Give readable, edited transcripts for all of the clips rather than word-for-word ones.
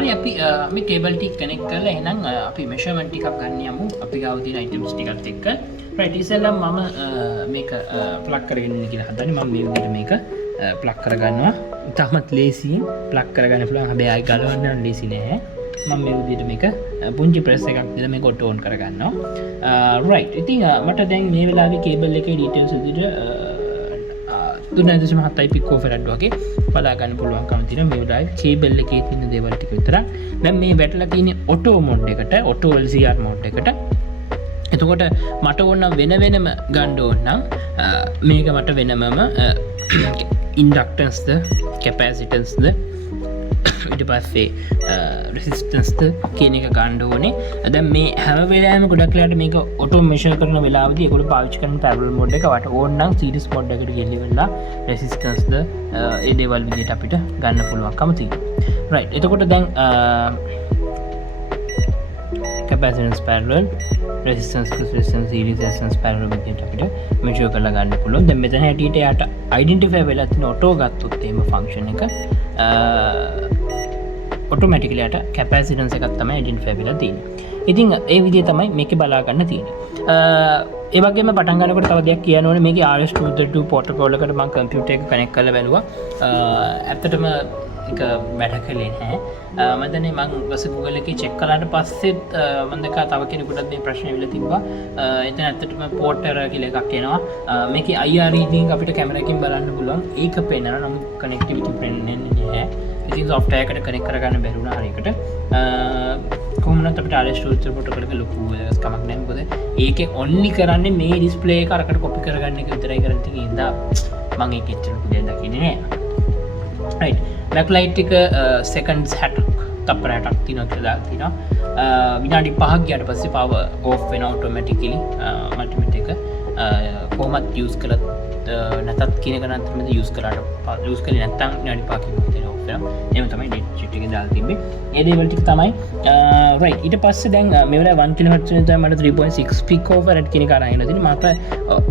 හරි අපි මේ කේබල් ටික කනෙක්ට් කරලා එහෙනම් අපි මෙෂර්මන්ට් ටිකක් ගන්න යමු අපි ගාව තියෙන අයිටම්ස් ටිකත් එක්ක රයිට් ඉතින්ලා මම මේක ප්ලග් කරගෙන ඉන්න කියලා හදන්නේ මම මේ විදිහට මේක ප්ලග් කරගන්නවා ඉතාමත් ලේසියෙන් ප්ලග් කරගන්න පුළුවන් හැබැයි ආයි ගලවන්න නම් ලේසි නෑ මම මේ විදිහට මේක පුංචි ප්‍රෙස් එකක් දීලා මේක ඔටෝ ඔන් කරගන්නවා රයිට් ඉතින් මට දැන් මේ වෙලාවේ කේබල් එකේ ඩීටේල්ස් විදිහට 3.7 පිකෝ ෆැරඩ් වගේ බලා ගන්න පුළුවන්කම තියෙනවා මේ වෙලාවේ කේබල් එකේ තියෙන දේවල් ටික විතරක් දැන් මේ වැටලා තියෙන්නේ ඔටෝ මොඩ් එකට ඔටෝ LCR මොඩ් එකට එතකොට මට ඕන වෙන වෙනම ගන්න ඕන නම් මේක මට වෙනමම ඉන්ඩක්ටන්ස්ද කැපැසිටන්ස්ද ඊට පස්සේ රෙසිස්ටන්ස්ද කියන එක ගන්න ඕනේ දැන් මේ හැම වෙලාවෙම ගොඩක් වෙලාවට මේක ඔටෝ මෙෂර් කරන වෙලාවදී ඒගොල්ලෝ පාවිච්චි කරන පැරලල් මොඩ් එක වට ඕන නම් සීරීස් මොඩ් එකට ගෙලිවෙලා රෙසිස්ටන්ස්ද ඒ දේවල් විදිහට අපිට ගන්න පුළුවන්කම තියෙනවා රයිට් එතකොට දැන් capacitance parallel resistance series resistance parallel විදිහට අපිට measure කරලා ගන්න පුළුවන්. දැන් මෙතන හැටියට යාට identify වෙලා තියෙන auto ගත්තොත් එහෙම function එක automatically යාට capacitance එකක් තමයි identify වෙලා තියෙන්නේ. ඉතින් ඒ විදිහ තමයි මේකේ බලා ගන්න තියෙන්නේ. ඒ වගේම පටන් ගන්නකොට තව දෙයක් කියන්න ඕනේ මේකේ RS-232 protocol එකට මම computer එක connect කරලා බැලුවා. ඇත්තටම එක වැඩ කළේ නැහැ මම දන්නේ මම බස් Google එකේ check කළාට පස්සෙත් මම දැක්කා තව කෙනෙකුටත් මේ ප්‍රශ්නේ ඇවිල්ලා තිබ්බා එතන ඇත්තටම port error කියලා එකක් එනවා මේකේ IR reading අපිට කැමරාවකින් බලන්න පුළුවන් ඒක පේනවා නමුත් connectivity පේන්නේ නැහැ ඉතින් software එකට connect කරගන්න බැරි වුණා හරියකට කොහොමද අපිට RS-232 protocol එක ලොකු කමක් නැහැ මොකද ඒකේ only කරන්නේ මේ display එක අරකට copy කරගන්න එක විතරයි කරන්නේ ඉතින් ඒ හින්දා මම ඒක එච්චර ලොකු දෙයක් දකින්නේ නැහැ right backlight එක seconds 60ක් තප්පර 60ක් තියෙනවා කියලා දාලා තියෙනවා විනාඩි 5ක් ගියාට පස්සේ power off වෙනවා automatically multimeter එක කොහොමද use කළත් නැතත් කියන එක නම් තමයි use කළාට use කළේ නැත්නම් විනාඩි 5කින් විතර off වෙනවා එහෙම තමයි date sheet එකේ දාලා තිබ්බේ ඒ දේවල් ටික තමයි right ඊට පස්සේ දැන් මේ වෙලාවේ 1 kHz වෙන තමයි මට 3.6 picofarad කියන එක අරගෙන තියෙන්නේ මට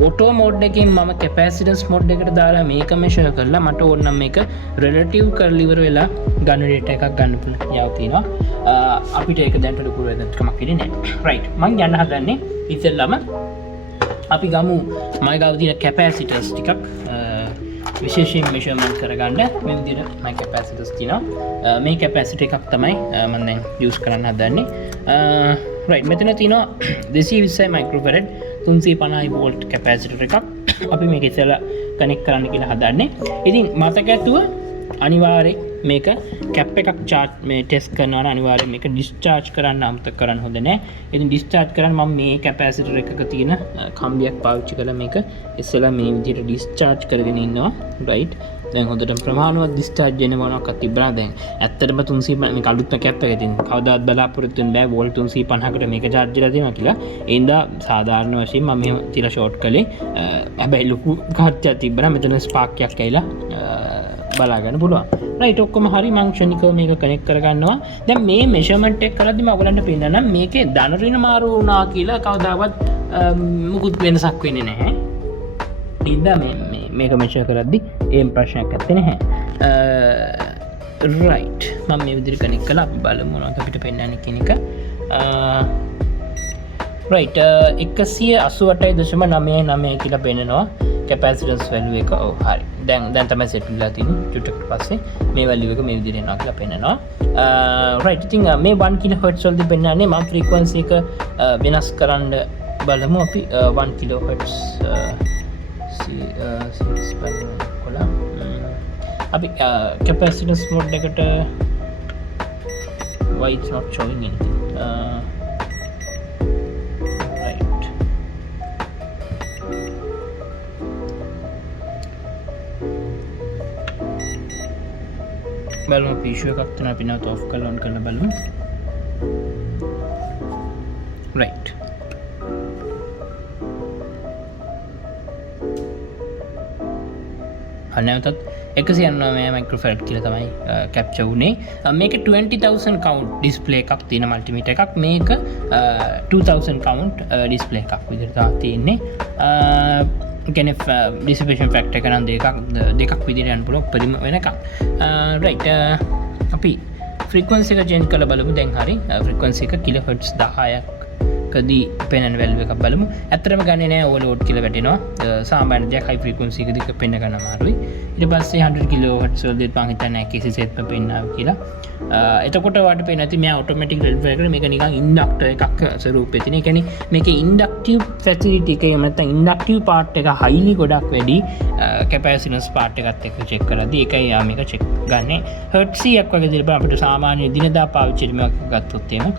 auto mode එකෙන් මම capacitance mode එකට දාලා මේක measure කරලා මට ඕන නම් මේක relative කරලා ඉවර වෙලා ගන්න data එකක් ගන්න පුළුවන් යාව තියෙනවා අපිට ඒක දැන් ලොකු වෙනස්කමක් ඉන්නේ නැහැ right මම යන්න හදන්නේ ඉතින්ලම අපි ගමු මම ගාව තියෙන capacitance ටිකක් විශේෂයෙන් measurement කරගන්න මේ විදිහට මම capacitance තියෙනවා මේ capacity එකක් තමයි මම දැන් use කරන්න හදන්නේ right මෙතන තියෙනවා 220 microfarad 350 volt capacitor එකක් අපි මේක ඉස්සෙල්ලා connect කරන්න කියලා හදන්නේ ඉතින් මතක ඇතුව අනිවාර්යෙන් මේක කැප් එකක් charge මේ test කරනවා නම් අනිවාර්යෙන් මේක discharge කරන්න අමතක කරන්න හොඳ නැහැ. ඉතින් discharge කරන්න මම මේ capacitor එකක තියෙන කම්බියක් පාවිච්චි කරලා මේක ඉස්සෙල්ලා මේ විදිහට discharge කරගෙන ඉන්නවා. right. දැන් හොඳට ප්‍රමාණවත් discharge වෙන මොනවාක්වත් තිබ්බා දැන්. ඇත්තටම 350 මේක අලුත්ම කැප් එක ඉතින් කවදාවත් බලාපොරොත්තු වෙන්න බෑ volt 350කට මේක charge වෙලා තියෙනවා කියලා. ඒ හින්දා සාධාරණ වශයෙන් මම මෙහෙම තියලා short කළේ. හැබැයි ලොකු කාර්යයක් තිබ්බනම් මෙතන spark එකක් ඇවිලා බලා ගන්න පුළුවන්. right ඔක්කොම හරි මම ක්ෂණිකව මේක කනෙක්ට් කරගන්නවා. දැන් මේ මෙෂර්මන්ට් එක කරද්දි මම ඔයගලන්ට පෙන්නන්නම් මේකේ ධන ඍණ මාරු වුණා කියලා කවදාවත් මුකුත් වෙනසක් වෙන්නේ නැහැ. ඉතින් මේක මෙෂර් කරද්දි ඒම් ප්‍රශ්නයක් නැත්තේ නැහැ. right මම මේ විදිහට කනෙක්ට් කළා අපි බලමු මොනවද අපිට පෙන්නන්නේ කියන එක. right 188.99 කියලා පෙන්නනවා. capacitance value එක ඔව් හරි දැන් තමයි set වෙලා තියෙන්නේ චුට්ටකට පස්සේ මේ value එක මේ විදිහට එනවා කියලා පෙන්නනවා right ඉතින් මේ 1 kHz වලදී පෙන්නන්නේ මම frequency එක වෙනස් කරන්න බලමු අපි 1 kHz series බලලා අපි capacitance mode එකට why it's not showing anything බලමු issue එකක් තියෙනවා අපි නැවත off කරලා on කරලා බලමු right අනවතත් 199 microfarad කියලා තමයි capture වුනේ මේක 20000 count display එකක් තියෙන multimeter එකක් මේක 2000 count display එකක් විදිහට තමයි තියෙන්නේ කියන්නේ dissipation factor එක නම් දෙකක් විදිහට යන්න පුළුවන් උපරිම වෙනකම් right අපි ෆ්‍රීකවන්සි එක චේන්ජ් කරලා බලමු. දැන් හරි ෆ්‍රීකවන්සි එක කිලෝහර්ට්ස් 10ක් කදී පෙනෙන වැල්යු එකක් බලමු. ඇත්තටම ගන්නේ නැහැ ඕවර්ලෝඩ් කියලා වැටෙනවා. සාමාන්‍ය දෙයක් හයි ෆ්‍රීකවන්සි එකදී පෙන්න ගන්න අමාරුයි. ඊට පස්සේ 100 කිලෝහර්ට්ස් වලදී මම හිතන්නේ කිසිසේත්ම පෙන්නාව කියලා. එතකොට වාට පේන්නේ නැති මේ ඔටෝමැටික් රෙඩිෆයර් එක මේක නිකන් ඉන්ඩක්ටර් එකක් ස්වරූපේ තියෙන. ඒ කියන්නේ මේකේ ඉන්ඩක්ටිව් ෆැසිලිටි එක එහෙම නැත්නම් ඉන්ඩක්ටිව් පාර්ට් එක හයිලි ගොඩක් වැඩි කැපැසිටන්ස් පාර්ට් එකත් එක්ක චෙක් කරද්දී ඒකයි යා මේක චෙක් ගන්නේ. හර්ට්ස් 100ක් වගේ දෙයක් අපිට සාමාන්‍ය දිනදා පාවිච්චිට මේක ගත්තොත් එහෙම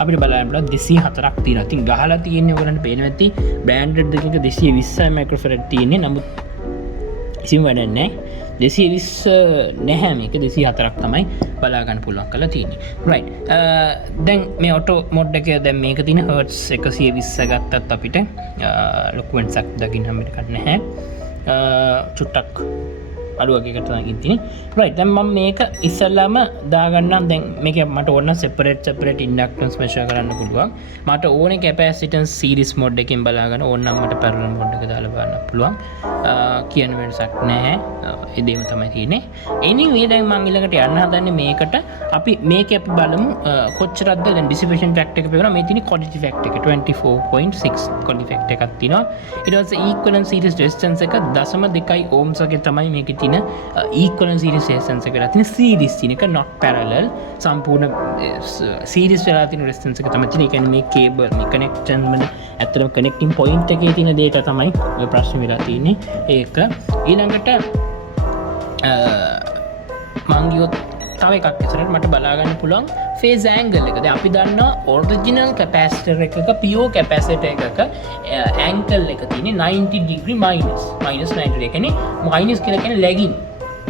අපිට බලන්න පුළුවන් 204ක් තියෙනවා. ඉතින් ගහලා තියෙන්නේ ඔයගලන්ට පේනවා ඇති බෑන්ඩඩ් එකක 220 මයික්‍රෝෆැරඩ් තියෙන්නේ. නමුත් කිසිම වැඩක් නැහැ. 220 නැහැ මේක 204ක් තමයි බලා ගන්න පුළුවන් කරලා තියෙන්නේ. රයිට්. දැන් මේ ඔටෝ මොඩ් එකේ දැන් මේක තියෙන හර්ට්ස් 120 ගත්තත් අපිට ලොකු වෙනසක් දකින්න හම්බෙන්නේ නැහැ. චුට්ටක් අඩු වගේකට තමයි තියෙන්නේ. රයිට්. දැන් මම මේක ඉස්සල්ලාම දාගන්නම්. දැන් මේක මට ඕන සෙපරේට් ඉන්ඩක්ටන්ස් මෙෂර් කරන්න පුළුවන්. මට ඕනේ කැපැසිටන්ස් සීරීස් මොඩ් එකෙන් බලා ගන්න ඕන නම් මට පැරලල් මොඩ් එක දාලා බලන්න පුළුවන්. කියන වෙනසක් නැහැ. ඒ දෙයම තමයි තියෙන්නේ. anyway දැන් මම ඊළඟට යන්න හදන්නේ මේකට. අපි මේක අපි බලමු කොච්චරක්ද දැන් ඩිසිපේෂන් ෆැක්ටර් එක පේනවා. මේ තියෙන්නේ quality factor එක 24.6 quality factor එකක් තියෙනවා. ඊට පස්සේ equivalent series resistance එක 0.2 ohms වගේ තමයි මේකේ තියෙන equivalent series resistance එක. තියෙන series තියෙන එක not parallel සම්පූර්ණ series වෙලා තියෙන resistance එක තමයි තියෙන්නේ. ඒ කියන්නේ මේ cable මේ connection වල ඇත්තටම connecting point එකේ තියෙන data තමයි ඔය ප්‍රශ්නේ වෙලා තියෙන්නේ. ඒක ඊළඟට මං ගියොත් තව එකක් ඉස්සරහට මට බලා ගන්න පුළුවන් phase angle එක. දැන් අපි දන්නවා original capacitor එකක pure capacitor එකක angle එක තියෙන්නේ 90 degree minus 90. ඒ කියන්නේ minus කියලා කියන්නේ lagging.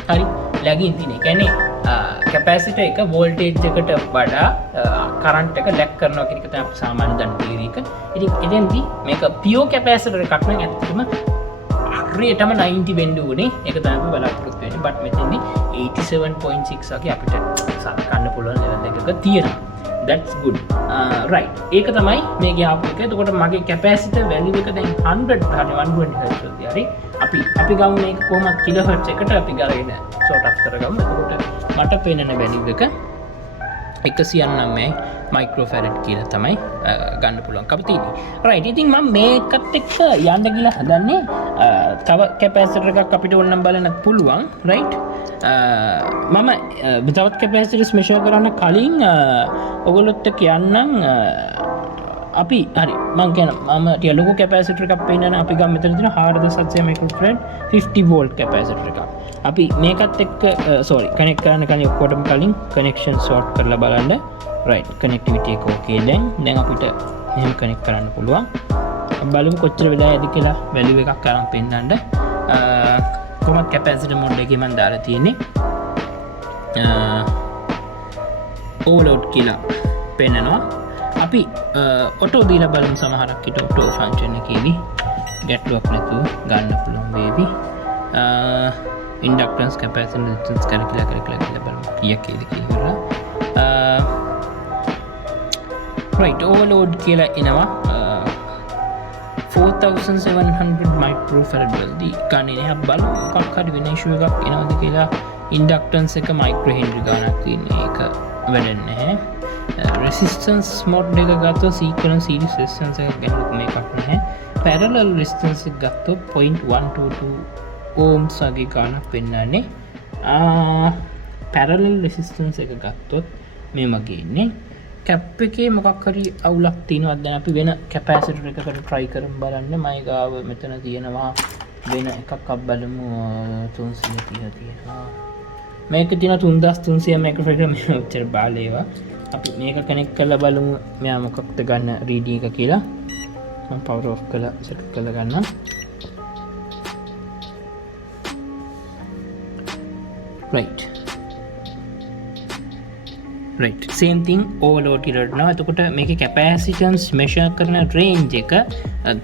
හරි lagging තියෙන. ඒ කියන්නේ capacitor එක voltage එකට වඩා current එක lag කරනවා කියන එක තමයි අපි සාමාන්‍ය දන්න theory එක. ඉතින් එතෙන්දී මේක pure capacitor එකක් නම් ඇත්තටම හරියටම 90 වෙන්න ඕනේ. ඒක තමයි අපි බලාපොරොත්තු වෙන්නේ. but මෙතෙන්දී 87.6 වගේ අපිට සලකන්න පුළුවන් level එකක තියෙනවා. that's good. right. ඒක තමයි මේකේ ආපු එක. එතකොට මගේ capacitor value එක දැන් 100 හරි 120 Hz වගේ හරි. අපි ගමු මේක කොහොමද kilohertz එකට අපි ගලගෙන sort of කරගමු. එතකොට මට පේනන value එක 199 මයික්‍රෝෆැරඩ් කියලා තමයි ගන්න පුළුවන්කම තියෙන්නේ. රයිට්. ඉතින් මම මේකත් එක්ක යන්න ගිහලා හදන්නේ තව කැපැසිටර් එකක් අපිට ඕනනම් බලන්නත් පුළුවන්. රයිට්. මම තවත් කැපැසිටර්ස් මෙෂර් කරන්න කලින් ඔයගොල්ලොත් එක්ක යන්නම් අපි හරි මම කියන මම ටික ලොකු කැපැසිටර් එකක් පෙන්නන අපි ගමු මෙතන තියෙන 4.7 මයික්‍රෝෆැරඩ් 50 වෝල්ට් කැපැසිටර් එකක්. අපි මේකත් එක්ක කනෙක්ට් කරන්න කලින් ඔක්කොටම කලින් කනෙක්ෂන් සෝට් කරලා බලන්න. රයිට්. කනෙක්ටිවිටි එක ඕකේ. දැන් අපිට මෙහෙම කනෙක්ට් කරන්න පුළුවන්. බලමු කොච්චර වෙලා යයිද කියලා වැලියු එකක් අරන් පෙන්නන්න. කොහොමද කැපැසිටර් මොඩ් එකේ මම දාලා තියෙන්නේ ඕවර්ලෝඩ් කියලා පෙන්නනවා. අපි ඔටෝ දීලා බලමු. සමහරක් විට ඔටෝ ෆන්ක්ෂන් එකේදී ගැටලුවක් නැතුව ගන්න පුළුවන් වේවි. ඉන්ඩක්ටන්ස් කැපැසිටන්ස් රෙසිස්ටන්ස් කරලා බලමු කීයක් ඒද කියලා. right. overload කියලා එනවා 4700 microfarad වලදී ගන්නේ නැහැ. බලමු මොකක් හරි වෙන ඉෂුව එකක් එනවද කියලා. ඉන්ඩක්ටන්ස් එක මයික්‍රෝ හෙන්රි ගානක් තියෙන්නේ. ඒක වැඩක් නැහැ. resistance mode එක ගත්තොත් equivalent series resistance එකක් ගැන මේකක් නැහැ. parallel resistance එක ගත්තොත් 0.122 ohms වගේ ගානක් පෙන්නන්නේ. parallel resistance එක ගත්තොත් මේ වගේ ඉන්නේ. කැප් එකේ මොකක් හරි අවුලක් තියෙනවද දැන් අපි වෙන කැපැසිටර් එකකට try කරමු බලන්න. මයි ගාව මෙතන තියෙනවා වෙන එකක් බලමු 330 තියෙනවා. මේක තියෙන 3300 මයික්‍රෝෆැරඩ් මේ උච්චර බාලේවා. අපි මේක කනෙක්ට් කරලා බලමු මෙයා මොකක්ද ගන්න රීඩින් එක කියලා. මම power off කරලා set කරලා ගන්නම්. right. same thing overload කියලා කරනවා. එතකොට මේකේ capacitance measure කරන range එක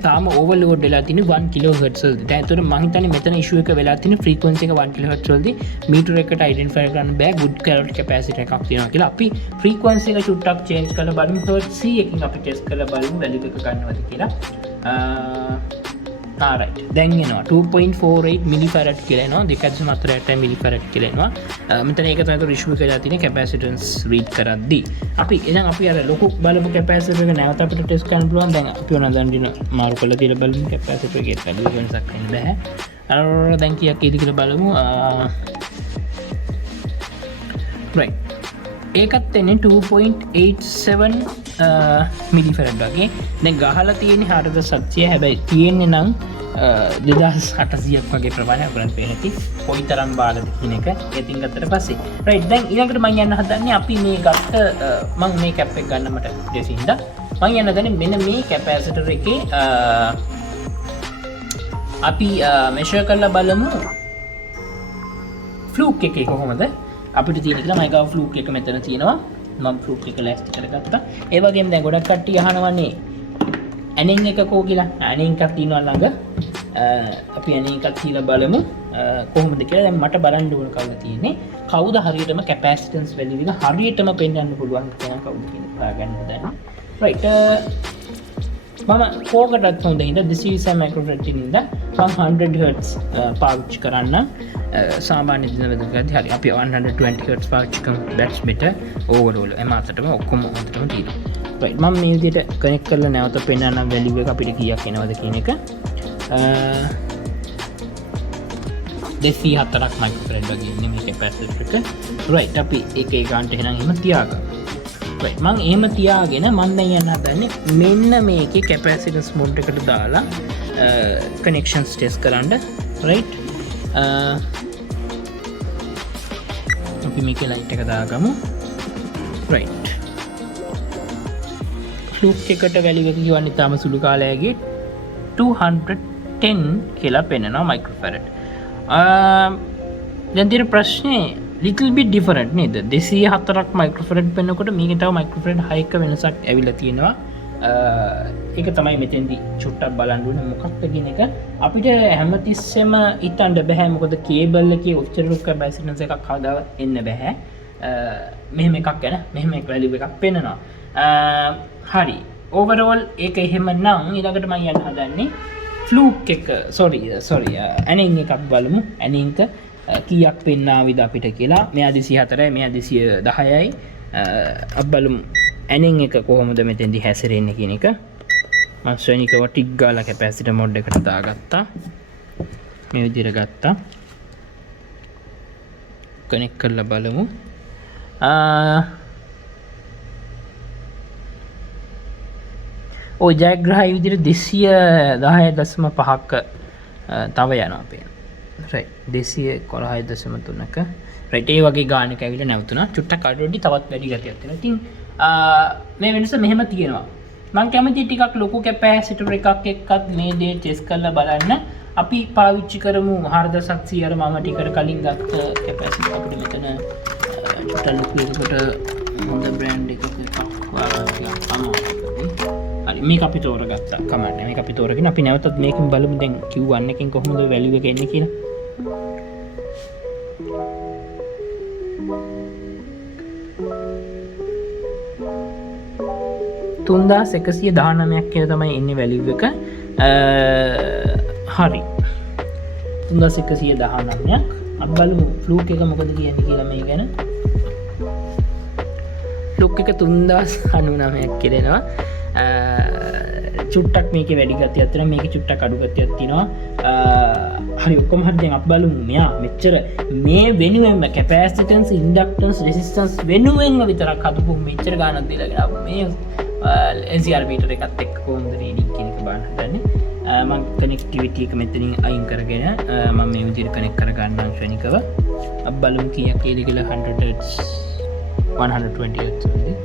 තාම overload වෙලා තියෙන්නේ 1 kHz වලදී. දැන් ඒතර මම හිතන්නේ මෙතන issue එක වෙලා තියෙන්නේ frequency එක 1 kHz වලදී meter එකට identify කරන්න බෑ good capacitor එකක් තියෙනවා කියලා. අපි frequency එක චුට්ටක් change කරලා බලමු. hertz 100 එකකින් අපි test කරලා බලමු value එක ගන්නවද කියලා. right. දැන් එනවා 2.48 මිලිෆැරඩ් කියලා එනවා 2.48 මිලිෆැරඩ් කියලා එනවා. මෙතන ඒක තමයි රිෂුව කරලා තියෙන කැපැසිටන්ස් රීඩ් කරද්දී. අපි එහෙනම් අපි අර ලොකු බලමු කැපැසිටර් එක නැවත අපිට ටෙස්ට් කරන්න පුළුවන්. දැන් අපි ඕන දැන් දින මාරු කරලා තියලා බලමු කැපැසිටර් එකේ වැඩි වෙනසක් වෙන්න බෑ. දැන් කීයක් ඒද කියලා බලමු. right. ඒකත් එන්නේ 2.87 මිලිෆැරඩ් වගේ. දැන් ගහලා තියෙන්නේ 4700 හැබැයි තියෙන්නේ නම් 2800ක් වගේ ප්‍රමාණයක් අපිට පේන ඇති. කොයිතරම් බාලද කියන එක ඉතින් ගත්තට පස්සේ. රයිට් දැන් ඊළඟට මම යන්න හදන්නේ අපි මේ ගත්ත මම මේ කැප් එක ගන්න මට දෙසින්ද මම යන්න හදන්නේ මෙන්න මේ කැපැසිටර් එකේ අපි මෙෂර් කරලා බලමු ෆ්ලූක් එකේ කොහොමද අපිට තියෙන කියලා මම ගාව ෆ්ලූක් එක මෙතන තියෙනවා මම ෆ්ලූක් එක ලෑස්ති කරගත්තා ඒ වගේම දැන් ගොඩක් කට්ටිය අහනවනේ ඇනින් එක කෝ කියලා ඇනින් එකක් තියෙනවා ළඟ අපි ඇනින් එකක් තියලා බලමු කොහොමද කියලා දැන් මට බලන්න ඕන කවුද තියෙන්නේ කවුද හරියටම කැපැසිටන්ස් වැලියු එක හරියටම පෙන්වන්න පුළුවන් කියන කවුද කියන හොයාගන්න හදන්නේ රයිට් මම කෝකටත් හොඳ හින්ද 220 මයික්‍රෝෆැරඩ් ඉඳ 100 හර්ට්ස් පාවිච්චි කරන්න සාමාන්‍ය දිනවලදී හරි අපි 120 හර්ට්ස් පාවිච්චි කරමු that's better overall එමාතටම ඔක්කොම හොඳටම තියෙනවා right මම මේ විදිහට කනෙක්ට් කරලා නැවත පෙන්නන්න වැලියු එක අපිට කීයක් එනවද කියන එක 204ක් මයික්‍රෝෆැරඩ් වගේ ඉන්නේ මේ කැපැසිටර් එක right අපි ඒකේ ගන්නට එහෙනම් එහෙම තියාගමු මං එහෙම තියාගෙන මම දැන් යන්න හදන්නේ මෙන්න මේකේ කැපැසිටන්ස් මොඩ් එකට දාලා කනෙක්ෂන්ස් ටෙස්ට් කරන්න රයිට් අපි මේකේ ලයිට් එක දාගමු රයිට් ෆ්ලූක් එකට වැලියු එක කියවන්නේ තාම සුළු කාලයකගේ 210 කියලා පෙන්නනවා මයික්‍රෝෆැරඩ් දැන් තියෙන ප්‍රශ්නේ little bit different නේද 204ක් මයික්‍රෝෆැරඩ් පෙන්නකොට මේකේ තව මයික්‍රෝෆැරඩ් 6ක වෙනසක් ඇවිල්ලා තියෙනවා ඒක තමයි මෙතෙන්දි චුට්ටක් බලන්න ඕනේ මොකක්ද කියන එක අපිට හැමතිස්සෙම හිතන්න බෑ මොකද කේබල් එකේ ඔච්චර කැපැසිටන්ස් එකක් කවදාවත් එන්න බෑ මෙහෙම එකක් ගැන මෙහෙම එක වැලියු එකක් පෙන්නනවා හරි ඕවර්ऑල් ඒක එහෙම නම් ඊළඟට මම යන්න හදන්නේ ෆ්ලූක් එක sorry ඇනින් එකක් බලමු ඇනින් එක කීයක් පෙන්නාවිද අපිට කියලා මෙයා 204යි මෙයා 210යි අපි බලමු ඇනින් එක කොහොමද මෙතෙන්දි හැසිරෙන්නේ කියන එක මම ශ්‍රේණිකව ටික් ගාලා කැපැසිටර් මොඩ් එකට දාගත්තා මේ විදිහට ගත්තා කනෙක්ට් කරලා බලමු ඔය ජයග්‍රහය විදිහට 210.5ක තව යනවා අපේ right 211.3ක right ඒ වගේ ගානක ඇවිල්ලා නැවතුණා චුට්ටක් අඩුවඩි තවත් වැඩි ගතියක් තියෙනවා ඉතින් මේ වෙනස මෙහෙම තියෙනවා මම කැමති ටිකක් ලොකු කැපැසිටර් එකක් එක්කත් මේ දේ ටෙස්ට් කරලා බලන්න අපි පාවිච්චි කරමු 4700 අර මම ටිකට කලින් ගත්ත කැපැසිටර් අපිට මෙතන චුට්ටක් ලොකු එකකට හොඳ බ්‍රෑන්ඩ් එකක එකක් හොයාගන්න අමාරුයි හරි මේක අපි තෝරගත්තා කමන්න මේක අපි තෝරගෙන අපි නැවතත් මේකෙන් බලමු දැන් Q1 එකෙන් කොහොමද වැලියු එක එන්නේ කියලා 3119ක් කියලා තමයි එන්නේ වැලියු එක හරි 3119ක් අපි බලමු ෆ්ලූක් එක මොකද කියන්නේ කියලා මේ ගැන ෆ්ලූක් එක 3099ක් කියලා එනවා චුට්ටක් මේකේ වැඩි ගතියක් තියෙනවා මේකේ චුට්ටක් අඩු ගතියක් තියෙනවා හරි ඔක්කොම හරි දැන් අපි බලමු මෙයා මෙච්චර මේ වෙනුවෙන්ම කැපැසිටන්ස් ඉන්ඩක්ටන්ස් රෙසිස්ටන්ස් වෙනුවෙන්ම විතරක් හදපු මෙච්චර ගාණක් දීලාගෙන ආපු මේ NCR මීටර එකත් එක්ක කොහොමද රීඩින් කියන එක බලන්න හදන්නේ මම කනෙක්ටිවිටි එක මෙතනින් අයින් කරගෙන මම මේ විදිහට කනෙක්ට් කර ගන්නම් ශ්‍රේණිකව අපි බලමු කීයක් ඒද කියලා 100 Hz 120 Hz වලදී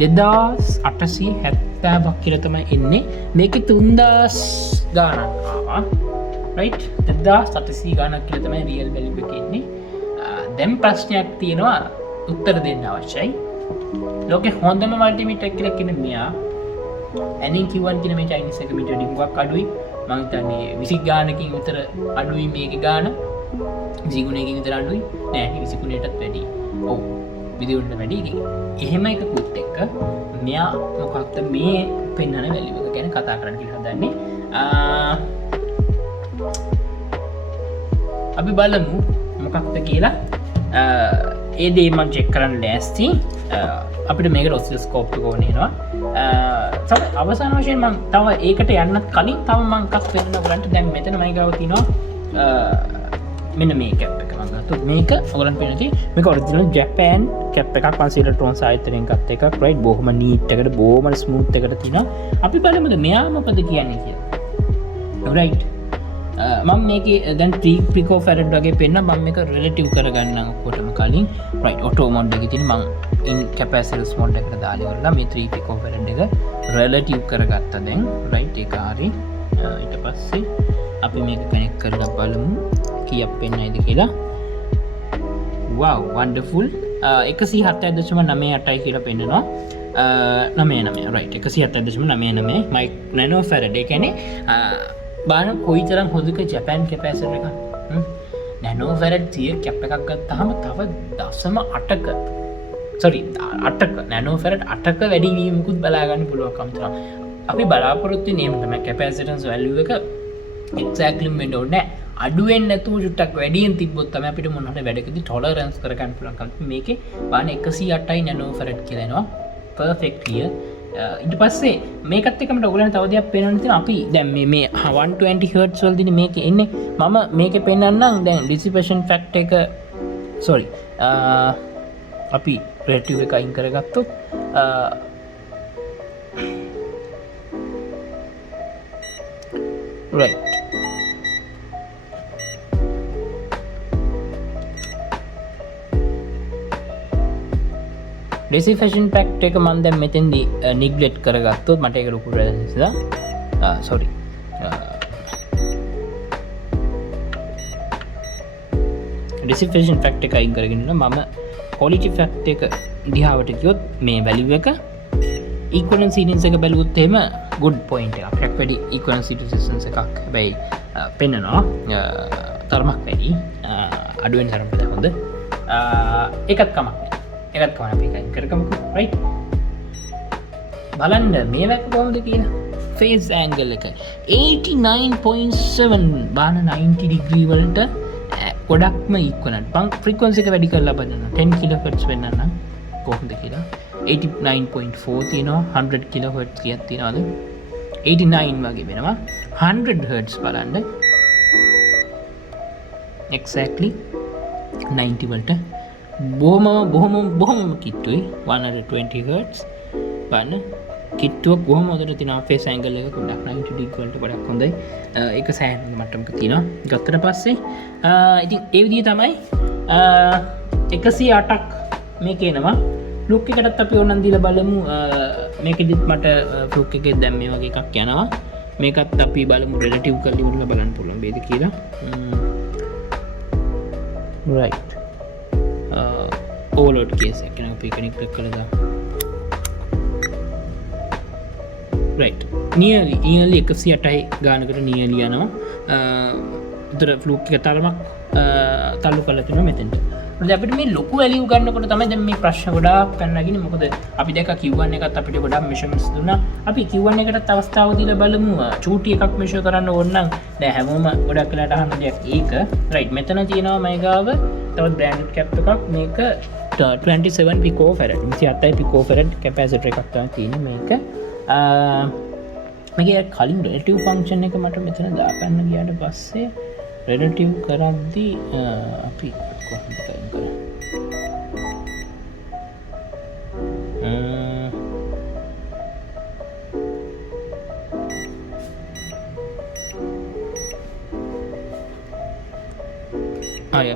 2870ක් කියලා තමයි එන්නේ මේකේ 3000 ගාණක් ආවා රයිට් 2800 ගාණක් කියලා තමයි රියල් වැලියු එකේ ඉන්නේ දැන් ප්‍රශ්නයක් තියෙනවා උත්තර දෙන්න අවශ්‍යයි ලෝකේ හොඳම මල්ටිමීටර් කියලා කියන්නේ මෙයා ඇනින් Q1 කියන මේ චයිනීස් එක මීටර ටිකක් අඩුයි මම හිතන්නේ 20 ගාණකින් විතර අඩුයි මේකේ ගාණ 20 ගුණයකින් විතර අඩුයි නෑ 20 ගුණයටත් වැඩි ඔව් විදිහට වැඩි ඉතින් එහෙම එකකුත් එක්ක මෙයා මොකක්ද මේ පෙන්වන වැලියු එක ගැන කතා කරන්න කියලා හදන්නේ. අපි බලමු මොකක්ද කියලා. ඒ දේ මම චෙක් කරන්න ලෑස්ති. අපිට මේකට ඔසිලොස්කෝප් එක ඕනේ වෙනවා. අවසාන වශයෙන් මම තව ඒකට යන්නත් කලින් තව මම එකක් වෙන්න ඔයගලන්ට දැන් මෙතන මම ගාව තියෙනවා මෙන්න මේ කැප් එක මම ගත්තොත් මේක ඔයගලන්ට පේනවා මේක ඔරිජිනල් ජපාන් කැප් එකක් 500 ඉලෙක්ට්‍රෝන ආයතනයෙන් ගත්ත එකක් රයිට් බොහොම නීට් එකට බොහොම ස්මූත් එකට තියෙනවා. අපි බලමුද මෙයා මොකද කියන්නේ කියලා. රයිට් මම මේකේ දැන් 3 පිකෝෆැරඩ් වගේ පෙන්න මම මේක රිලටිව් කරගන්නම් ඔක්කොටම කලින්. රයිට් ඔටෝ මොඩ් එකේ තියෙන මම ඉන් කැපැසිටන්ස් මොඩ් එකට දාලා ඉවරලා මේ 3 පිකෝෆැරඩ් එක රිලටිව් කරගත්තා දැන්. රයිට් ඒක හරි. ඊට පස්සේ අපි මේක කනෙක්ට් කරලා බලමු කීයක් වෙන්නයිද කියලා. wow wonderful 107.98 කියලා පෙන්නනවා. 99 right 107.99 මයික් නැනෝ ෆැරඩ්. ඒ කියන්නේ බාන කොයිතරම් හොඳක ජපාන් කැපැසිටර් එක. නැනෝ ෆැරඩ් 100 කැප් එකක් ගත්තාම තව 0.8ක sorry 8ක නැනෝ ෆැරඩ් 8ක වැඩි වීමකුත් බලා ගන්න පුළුවන්කම තියෙනවා. අපි බලාපොරොත්තු වෙන්නේ එහෙම තමයි කැපැසිටන්ස් වැලියු එක එක්සැක්ට්ලි වෙන්න ඕනේ. අඩුවෙන් නැතුව චුට්ටක් වැඩියෙන් තිබ්බොත් තමයි අපිට මොන හරි වැඩකදී ටොලරන්ස් කරගන්න පුළුවන්කම. මේකේ බාන 108යි නැනෝ ෆැරඩ් කියලා එනවා. Perfect clear. ඊට පස්සේ මේකත් එක්කම ඔයගලන්ට තව දෙයක් පේනවනේ තියෙනවා. අපි දැන් මේ 120 Hz වලදී මේකේ ඉන්නේ. මම මේකේ පෙන්නන්නම් දැන් ඩිසිපේෂන් ෆැක්ටර් එක sorry අපි රිලටිව් එක අයින් කරගත්තොත් right ඩිසිපේෂන් ෆැක්ටර් එක මම දැන් මෙතෙන්දී නිග්ලෙක්ට් කරගත්තොත් මට ඒක ලොකු වෙනසක් sorry ඩිසිපේෂන් ෆැක්ටර් එක අයින් කරගෙන මම quality factor එක දිහාවට ගියොත් මේ value එක equivalence resistance එක බැලුවොත් එහෙම good point එකක්. යක් වැඩි equivalence resistance එකක්. හැබැයි පෙන්නනවා තරමක් වැඩි. අඩුවෙන් තරමට හොඳ. ඒකත් කමක් නැහැ. ඒකත් කමක් අපි එකයි කරගමුකෝ. right බලන්න මේ වැක්ක කොහොමද කියලා. phase angle එක 89.7 බාන 90 degree වලට ගොඩක්ම ඉක්වලන්ට්. මං ෆ්‍රීකවන්සි එක වැඩි කරලා බලන්න 10 kHz වෙන්නනම් කොහොමද කියලා. 89.4 තියෙනවා 100 kHz කීයක් තියෙනවද? 89 වගේ වෙනවා. 100 Hz බලන්න exactly 90 වලට බොහොම කිට්ටුයි 120 Hz බලන්න කිට්ටුවක් බොහොම හොඳට තියෙනවා. ෆේස් ඇන්ගල් එක ගොඩක් 90 ඩිග්‍රී වලට ගොඩක් හොඳයි. ඒක සෑහෙන මට්ටමක තියෙනවා. ගත්තට පස්සේ ඉතින් ඒ විදිහ තමයි 108ක් මේක එනවා. ෆ්ලුක් එකටත් අපි ඕනනම් දීලා බලමු. මේකෙදිත් මට ෆ්ලුක් එකේ දැන් මේ වගේ එකක් යනවා. මේකත් අපි බලමු රිලටිව් කරලා ඉවරලා බලන්න පුළුවන් වේද කියලා. right overload case එක නම් අපි කනෙක්ට් කරලා දාමු. right nearly 108යි ගානකට nearly යනවා. උතර ෆ්ලුක් එක තරමක් තල්ලු කරලා තිනවා මෙතෙන්ට. මොකද අපිට මේ ලොකු වැලියු ගන්නකොට තමයි දැන් මේ ප්‍රශ්න ගොඩාක් පැනනගින්නේ. මොකද අපි දැක්ක Q1 එකත් අපිට ගොඩක් මෙෂර්මන්ට්ස් දුන්නා. අපි Q1 එකටත් අවස්ථාව දීලා බලමු. චූටි එකක් මෙෂර් කරන්න ඕන නම් දැන් හැමෝම ගොඩක් වෙලාට අහන දෙයක් ඒක. right මෙතන තියෙනවා මයිගාව තවත් බ්‍රෑන්ඩඩ් කැප් එකක්. මේක 27 picofarad 27 picofarad කැපැසිටර් එකක් තමයි තියෙන්නේ මේක. මේකේ කලින් රිලටිව් ෆන්ක්ෂන් එක මට මෙතන දාගන්න ගියාට පස්සේ රිලටිව් කරද්දී අපි කොහොමද කරන්නේ?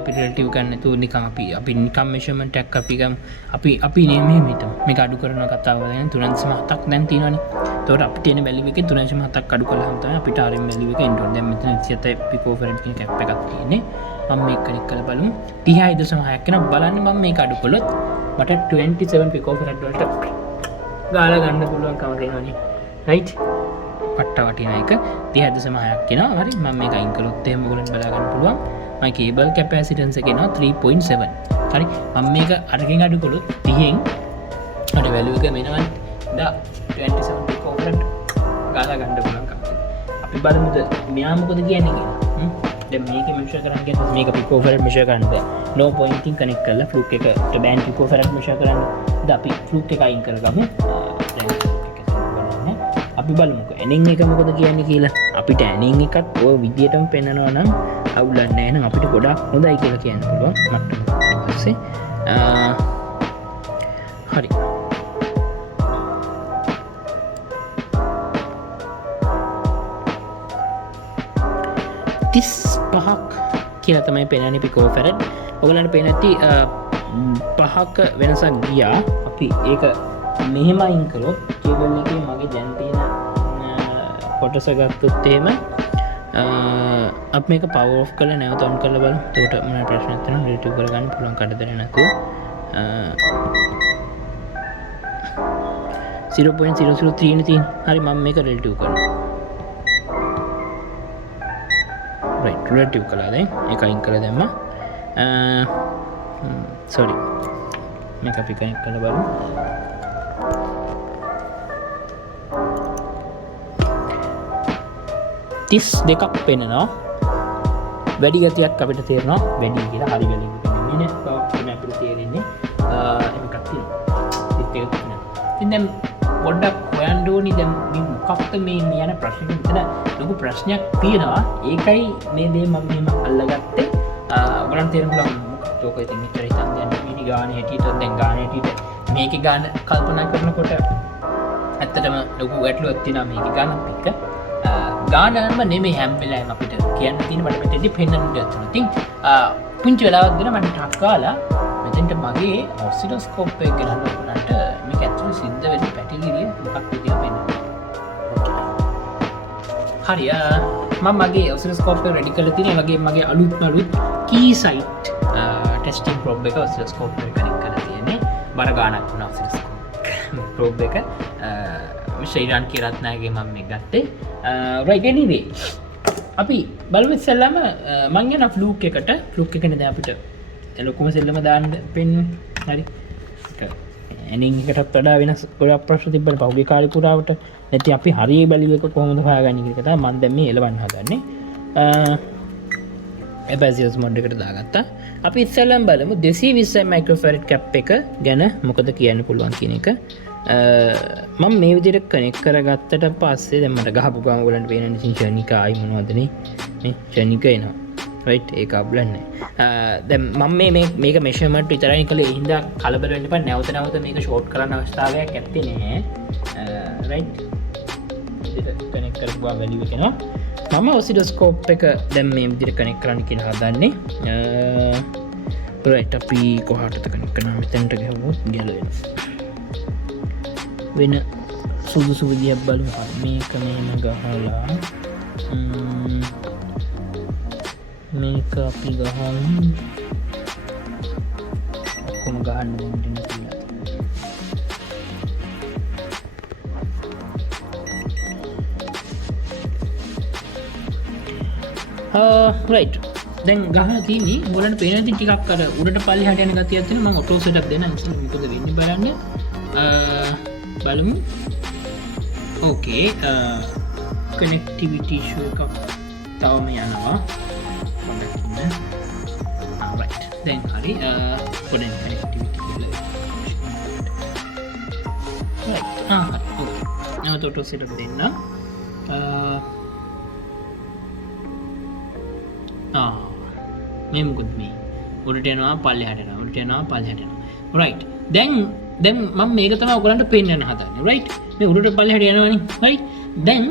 අපි රිලටිව් ගන්න තු නිකන් අපි නිකම් මෙෂර්මන්ට් එකක් අපි නේ මේක අඩු කරන කතාව දැන් 3.7ක් දැන් තියෙනවානේ. ඒතකොට අපිට තියෙන වැලියු එකේ 3.7ක් අඩු කළාම තමයි අපිට RM වැලියු එක එන්න ඕනේ. දැන් මෙතන 27 පිකෝෆැරඩ් කියන කැප් එකක් තියෙන්නේ. මම මේක කනෙක්ට් කරලා බලමු. 30.6ක් වෙනවා. බලන්න මම මේක අඩු කළොත් මට 27 පිකෝෆැරඩ් වලට ගාලා ගන්න පුළුවන්කම තියෙනවානේ. right පට්ට වටින එක 30.6ක් වෙනවා. හරි මම මේක අයින් කළොත් එහෙම ඔයගොල්ලන්ට බලා ගන්න පුළුවන්. my cable capacitance එක එනවා 3.7. හරි මම මේක අරගෙන අඩු කළොත් 30න් අර වැලියු එක වෙනවනේ. 27 picofarad කාලා ගන්න පුළුවන් කම තියෙනවා. අපි බලමුද මෙයා මොකද කියන්නේ කියලා. දැන් මේක මෙෂර් කරන්න ගියොත් මේක පිකෝෆැරඩ් මෙෂර් කරන්න බෑ. no point in connect කරලා ෆ්ලූක් එකට බෑන් පිකෝෆැරඩ් මෙෂර් කරන්න. ඉතින් අපි ෆ්ලූක් එක අයින් කරගමු. දැන් අපි බලමුකෝ ඇනින් එක මොකද කියන්නේ කියලා. අපිට ඇනින් එකත් ඔය විදියටම පෙන්නනවා නම් අවුලක් නැහැ නම් අපිට ගොඩාක් හොඳයි කියලා කියන්න පුළුවන් මට්ටමකට පස්සේ. හරි. 35ක් කියලා තමයි පෙන්නන්නේ පිකෝෆැරඩ්. ඔයගලන්ට පේන්නේ නැති 5ක වෙනසක් ගියා. අපි ඒක මෙහෙම අයින් කළොත් කේබල් එකේ මගේ දැන් තියෙන කොටස ගත්තොත් එහෙම අපි මේක පවර් ඔෆ් කරලා නැවත ඔන් කරලා බලමු. එතකොට මොනවා ප්‍රශ්නයක් තියෙනවද රිට්‍රීව් කරගන්න පුළුවන් කඩදර නැතුව. 0.003 නේ තියෙන්නේ. හරි මම මේක රිට්‍රීව් කරනවා. right රිට්‍රීව් කළා දැන් ඒක අයින් කරලා දැම්මා. sorry මේක අපි කනෙක්ට් කරලා බලමු. තිස් දෙකක් පෙනෙනවා. වැඩි ගතියක් අපිට තේරෙනවා වැඩි කියලා. හරි වෙලින් පෙනෙන්නේ නැහැ. අපිට තේරෙන්නේ එකක් තියෙනවා. තිස් දෙකක් නෑ. ඉතින් දැන් පොඩ්ඩක් හොයන්න ඕනි දැන් මේ මොකක්ද මේ යන ප්‍රශ්නේ. මෙතන ලොකු ප්‍රශ්නයක් තියෙනවා. ඒකයි මේ දේ මම මෙහෙම අල්ලගත්තේ. ඔයගලන්ට තේරෙන්න පුළුවන් මොකක්ද ඔක ඉතින් මෙච්චර හිතන් දැන් මේ ගානේ හැටියට දැන් ගානේ හැටියට මේකේ ගාන කල්පනා කරනකොට ඇත්තටම ලොකු ගැටලුවක් තියෙනවා මේකේ ගානත් එක්ක. ගානම නෙමෙයි හැම වෙලාවෙම අපිට කියන්න තියෙන මට මෙතෙන්දී පෙන්වන්න දෙයක් තියෙනවා. ඉතින් පුංචි වෙලාවක් දෙන මම ටක් කාලා මෙතෙන්ට මගේ ඔසිලොස්කෝප් එක ගහන්න උනට මේක ඇතුලේ සිද්ධ වෙන පැටිගිරිය මොකක්ද කියලා පෙන්වන්න. හරි මම මගේ ඔසිලොස්කෝප් එක රෙඩි කරලා තියෙනවා. ඒ වගේම මගේ අලුත් කීසයිට් ටෙස්ටිං ප්‍රොබ් එක ඔසිලොස්කෝප් එකට කනෙක්ට් කරලා තියෙන්නේ. බර ගානක් වුණා ඔසිලොස්කෝප් ප්‍රොබ් එක ශ්‍රීරාන් කිරත්නායගේ මම මේ ගත්තේ. right anyway අපි බලමු ඉස්සෙල්ලාම මං යන ෆ්ලූක් එකට. ෆ්ලූක් එකනේ දැන් අපිට ලොකුම සෙල්ලම දාන්න පෙන්නේ. හරි ඇනින් එකටත් වඩා වෙනස් ගොඩක් ප්‍රශ්න තිබ්බනේ පහුගිය කාලේ පුරාවට. නැත්නම් අපි හරිය බැලුව එක කොහොමද හොයාගන්නේ කියන එක තමයි මම දැන් මේ එලවන්න හදන්නේ. එබැසියස් මොඩ් එකට දාගත්තා. අපි ඉස්සෙල්ලාම බලමු 220 මයික්‍රෝෆැරඩ් කැප් එක ගැන මොකද කියන්න පුළුවන් කියන එක. මම මේ විදිහට කනෙක්ට් කරගත්තට පස්සේ දැන් මට ගහපු ගාම ඔයගලන්ට පේන්නේ ඉතින් ෂණික ආයි මොනවද නේ ෂණික එනවා රයිට් ඒක අබ්ලන්නේ. දැන් මම මේක මෙෂර්මන්ට් විතරයි කළේ. ඒ හින්දා කලබල වෙන්න එපා. නැවත මේක ෂෝට් කරන්න අවස්ථාවක් ඇත්තේ නෑ. රයිට් විදිහට කනෙක්ට් කරපුවා වැලියු එක එනවා. මම ඔසිලොස්කෝප් එක දැන් මේ විදිහට කනෙක්ට් කරන්න කියලා හදන්නේ. රයිට් අපි කොහාටද කනෙක්ට් කරනවා මෙතනට ගහුවොත් ගැලවෙනවා. වෙන සුදුසු විදියක් බලමු. මේක මෙහෙම ගහලා මේක අපි ගහමු. ඔක්කොම ගහන්න ඕනේ කියලා. right දැන් ගහලා තියෙන්නේ ඔයගලන්ට පේන දේ ටිකක් අර උඩට පල්ලෙහාට යන ගතියක් තියෙනවා. මම ඔටෝ සෙටප් දෙන්න ඉතින් මොකද වෙන්නේ බලන්න. බලමු. ඕකේ කනෙක්ටිවිටි ඉෂුව එකක් තවම යනවා. right දැන් හරි පොඩ්ඩක් කනෙක්ටිවිටි කියලා. right හරි ඕකේ. නැවත ඔටෝ සෙටප් දෙන්න. මේ මොකද මේ උඩට යනවා පල්ලෙහාට යනවා උඩට යනවා පල්ලෙහාට යනවා. right දැන් මම මේක තමයි ඔයගලන්ට පෙන්වන්න හදන්නේ. right මේ උඩට පල්ලෙහාට යනවනේ. right දැන්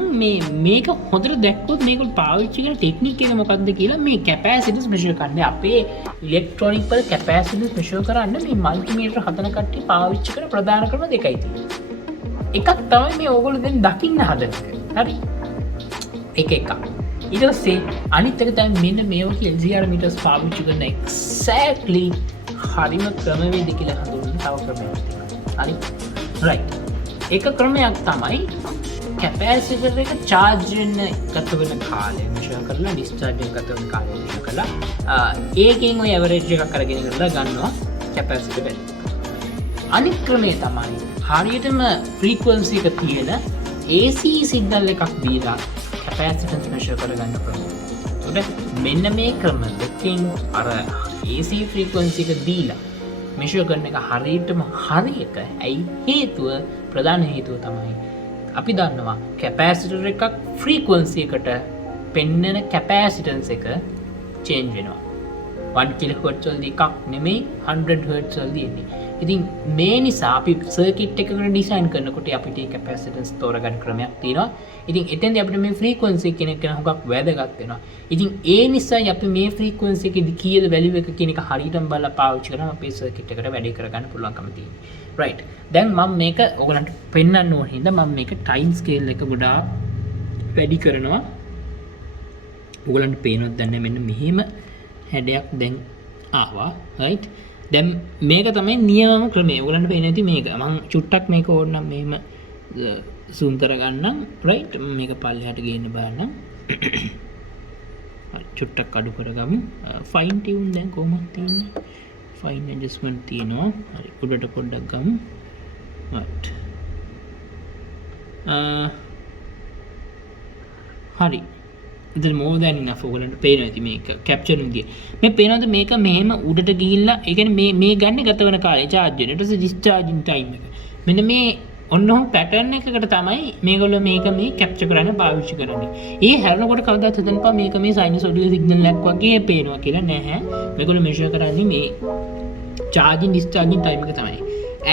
මේක හොඳට දැක්කොත් මේක පාවිච්චි කරන ටෙක්නික් එක මොකක්ද කියලා මේ කැපැසිටන්ස් මෙෂර් කරන්න. අපේ ඉලෙක්ට්‍රොනික වල කැපැසිටන්ස් මෙෂර් කරන්න මේ මල්ටිමීටර් හදන කට්ටිය පාවිච්චි කරන ප්‍රධාන ක්‍රම දෙකයි තියෙන්නේ. එකක් තමයි මේ ඕගොල්ලෝ දැන් දකින්න හදන එක. හරි එකක්. ඊට පස්සේ අනිත් එක තමයි මෙන්න මේ වගේ LCR මීටර්ස් පාවිච්චි කරන exactly හරිම ක්‍රමවේද කියලා හඳුන්වන තව ක්‍රමයක් තියෙනවා. හරි right එක ක්‍රමයක් තමයි කැපැසිටර් එක charge වෙන්න ගත වෙන කාලය මෙෂර් කරලා discharge වෙන්න ගත වෙන කාලය මෙෂර් කරලා ඒකෙන් ඔය average එකක් අරගෙන ඉඳලා ගන්නවා කැපැසිටර් එක. අනිත් ක්‍රමය තමයි හරියටම frequency එක තියෙන AC සිග්නල් එකක් දීලා කැපැසිටන්ස් මෙෂර් කරගන්න පුළුවන්. ඒකට මෙන්න මේ ක්‍රම දෙකෙන් අර AC ෆ්‍රීකවන්සි එක දීලා මෙෂර් කරන එක හරියටම හරි එක. ඇයි හේතුව? ප්‍රධාන හේතුව තමයි අපි දන්නවා කැපැසිටර් එකක් ෆ්‍රීකවන්සි එකට පෙන්නන කැපැසිටන්ස් එක චේන්ජ් වෙනවා. 1 kHz වලදී එකක් නෙමෙයි 100 Hz වලදී එන්නේ. ඉතින් මේ නිසා අපි සර්කිට් එකකට ඩිසයින් කරනකොට අපිට මේ කැපැසිටන්ස් තෝරගන්න ක්‍රමයක් තියෙනවා. ඉතින් එතෙන්දී අපිට මේ ෆ්‍රීකවන්සි කියන එක හුඟක් වැදගත් වෙනවා. ඉතින් ඒ නිසායි අපි මේ ෆ්‍රීකවන්සි එකේදී කීයද වැලියු එක කියන එක හරියටම බලලා පාවිච්චි කරාම අපේ සර්කිට් එකට වැඩේ කරගන්න පුළුවන්කම තියෙනවා. රයිට්. දැන් මම මේක ඔයගලන්ට පෙන්වන්න ඕන හින්දා මම මේක ටයිම් ස්කේල් එක ගොඩාක් වැඩි කරනවා. ඔයගලන්ට පේනවද දැන් මෙන්න මෙහෙම හැඩයක් දැන් ආවා. රයිට්. දැන් මේක තමයි නියමම ක්‍රමය. ඔයගලන්ට පේන්නේ නැති මේක. මම චුට්ටක් මේක ඕනනම් මෙහෙම zoom කරගන්නම්. රයිට්. මේක පල්ලෙහාට ගේන්න බලන්න. හරි චුට්ටක් අඩු කරගමු. fine tune දැන් කොහොමද තියෙන්නේ? fine adjustment තියෙනවා. හරි උඩට පොඩ්ඩක් ගමු. right. හරි. ඉතින් more than enough ඔයගලන්ට පේනවා ඇති මේක capture විදිය. මේ පේනවද මේක මෙහෙම උඩට ගිහිල්ලා ඒ කියන්නේ මේ ගන්න ගත වෙන කාලය charge වෙන. ඊට පස්සේ discharging time එක. මෙන්න මේ ඔන්නෝම pattern එකකට තමයි මේගොල්ලෝ මේක මේ capture කරන්න පාවිච්චි කරන්නේ. ඒ හැරෙනකොට කවදාවත් හිතන්නපා මේක මේ sinusoidal signal එකක් වගේ පේනවා කියලා නැහැ. මේගොල්ලෝ measure කරන්නේ මේ charging discharging time එක තමයි.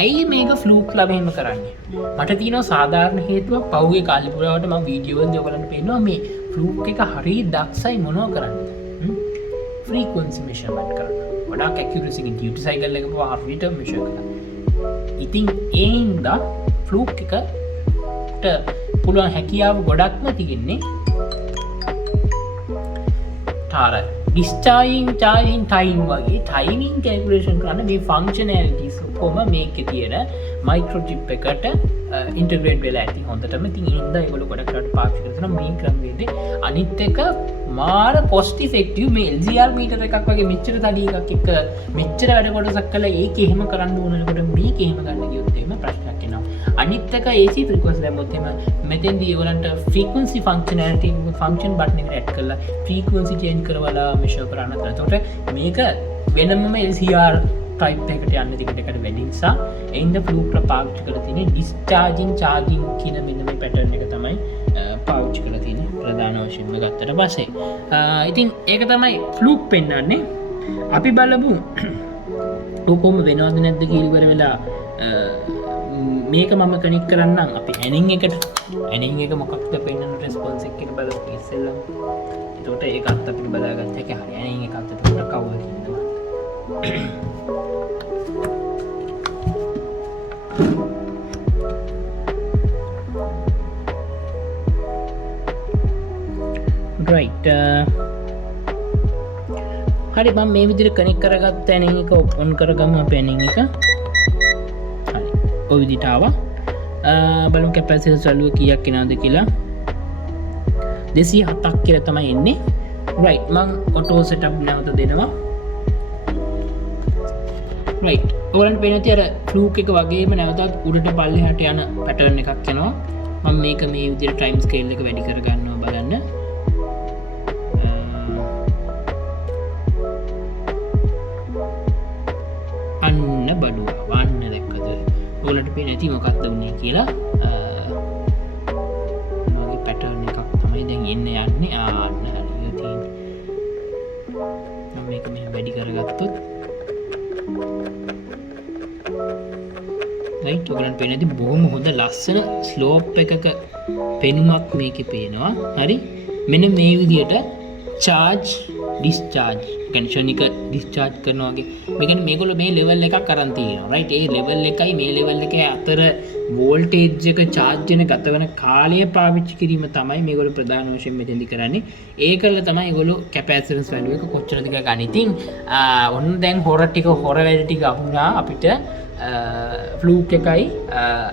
ඇයි මේක ෆ්ලූක් ලා මෙහෙම කරන්නේ? මට තියෙනවා සාධාරණ හේතුවක්. පහුගිය කාලේ පුරාවට මම වීඩියෝ වලදී ඔයගලන්ට පේනවා මේ ෆ්ලූක් එක හරිය දක්ෂයි මොනවා කරන්නේ? ෆ්‍රීකවන්සි මෙෂර්මන්ට් කරන්න. වඩාක් ඇකියුරසි එකකින් ඩියුටි සයිකල් එක පවා හරියට මෙෂර් කරනවා. ඉතින් ඒ හින්දා ෆ්ලූක් එකට පුළුවන් හැකියාව ගොඩක්ම තියෙන්නේ තාර discharging time වගේ timing calculation කරන්න මේ functionalities ඔක්කොම මේකේ තියෙන microchip එකට integrate වෙලා ඇති හොඳටම. ඉතින් ඒ හින්දා ඒගොල්ලෝ ගොඩක් කරලා පාවිච්චි කරන මේ ක්‍රමවේදේ අනිත් එක මාර cost effective. මේ LCR meter එකක් වගේ මෙච්චර තඩි එකක් එක්ක මෙච්චර වැඩ කොටසක් කළා ඒක එහෙම කරන්න ඕනකොට මේක එහෙම ගන්න ගියොත් එහෙම ප්‍රශ්නයක් එනවා. අනිත් එක AC frequency දැම්මොත් එහෙම මෙතෙන්දී ඒගොල්ලන්ට frequency functionality function button එකට add කරලා frequency change කරවලා measure කරන්න. එතකොට මේක වෙනමම LCR type එකට යන්න දිගට එකට වැඩි නිසා එයින්ද ෆ්ලූක් පාවිච්චි කරලා තියෙන්නේ discharging charging කියන මෙන්න මේ pattern එක තමයි පාවිච්චි කරලා තියෙන්නේ ප්‍රධාන වශයෙන්ම ගත්තට පස්සේ. ඉතින් ඒක තමයි ෆ්ලූක් පෙන්වන්නේ. අපි බලමු කොහොම වෙනවද නැද්ද කියලා ඉවර වෙලා මේක මම කනෙක්ට් කරන්නම් අපි ඇනින් එකට. ඇනින් එක මොකක්ද පෙන්වන රෙස්පොන්ස් එක කියලා බලමු ඉස්සෙල්ලම. එතකොට ඒක අත් අපිට බලාගත්ත හැකි හරි. ඇනින් එක අතට කවුද කියනවා. right. හරි මම මේ විදිහට කනෙක්ට් කරගත්ත ඇනින් එක ඔන් කරගමු අපේ ඇනින් එක. හරි. ඔය විදිහට ආවා. බලමු කැපැසිටන්ස් වැලියු කීයක් එනවද කියලා. 207ක් කියලා තමයි එන්නේ. right. මම ඔටෝ සෙටප් නැවත දෙනවා. right. ඔයගලන්ට පේන ඇති අර ෆ්ලූක් එක වගේම නැවතත් උඩට පල්ලෙහාට යන පැටර්න් එකක් යනවා. මම මේක මේ විදිහට ටයිම් ස්කේල් එක වැඩි කර ගන්නවා බලන්න. අන්න බඩුව වන්න දැක්කද? ඔයගලන්ට පේන ඇති මොකක්ද උනේ කියලා. මොනවාගේ පැටර්න් එකක් තමයි දැන් යන්නේ. අන්න හරියට තියෙන්නේ. මම මේක මෙහෙම වැඩි කරගත්තොත් right. ඔයගලන්ට පේන ඇති බොහොම හොඳ ලස්සන ස්ලෝප් එකක පෙනුමක් මේකේ පේනවා. හරි. මෙන්න මේ විදිහට charge discharge ක්ෂණික discharge කරනවා වගේ. මේ කියන්නේ මේගොල්ලෝ මේ level එකක් අරන් තියෙනවා. right. ඒ level එකයි මේ level එකේ අතර voltage එක charge වෙන ගත වෙන කාලය පාවිච්චි කිරීම තමයි මේගොල්ලෝ ප්‍රධාන වශයෙන් මෙතෙන්දි කරන්නේ. ඒකල තමයි ඒගොල්ලෝ capacitance value එක කොච්චරද කියලා ගන්න. ඉතින් ඔන්න දැන් හොර වැඩ ටික අහුණා අපිට ෆ්ලූක් එකයි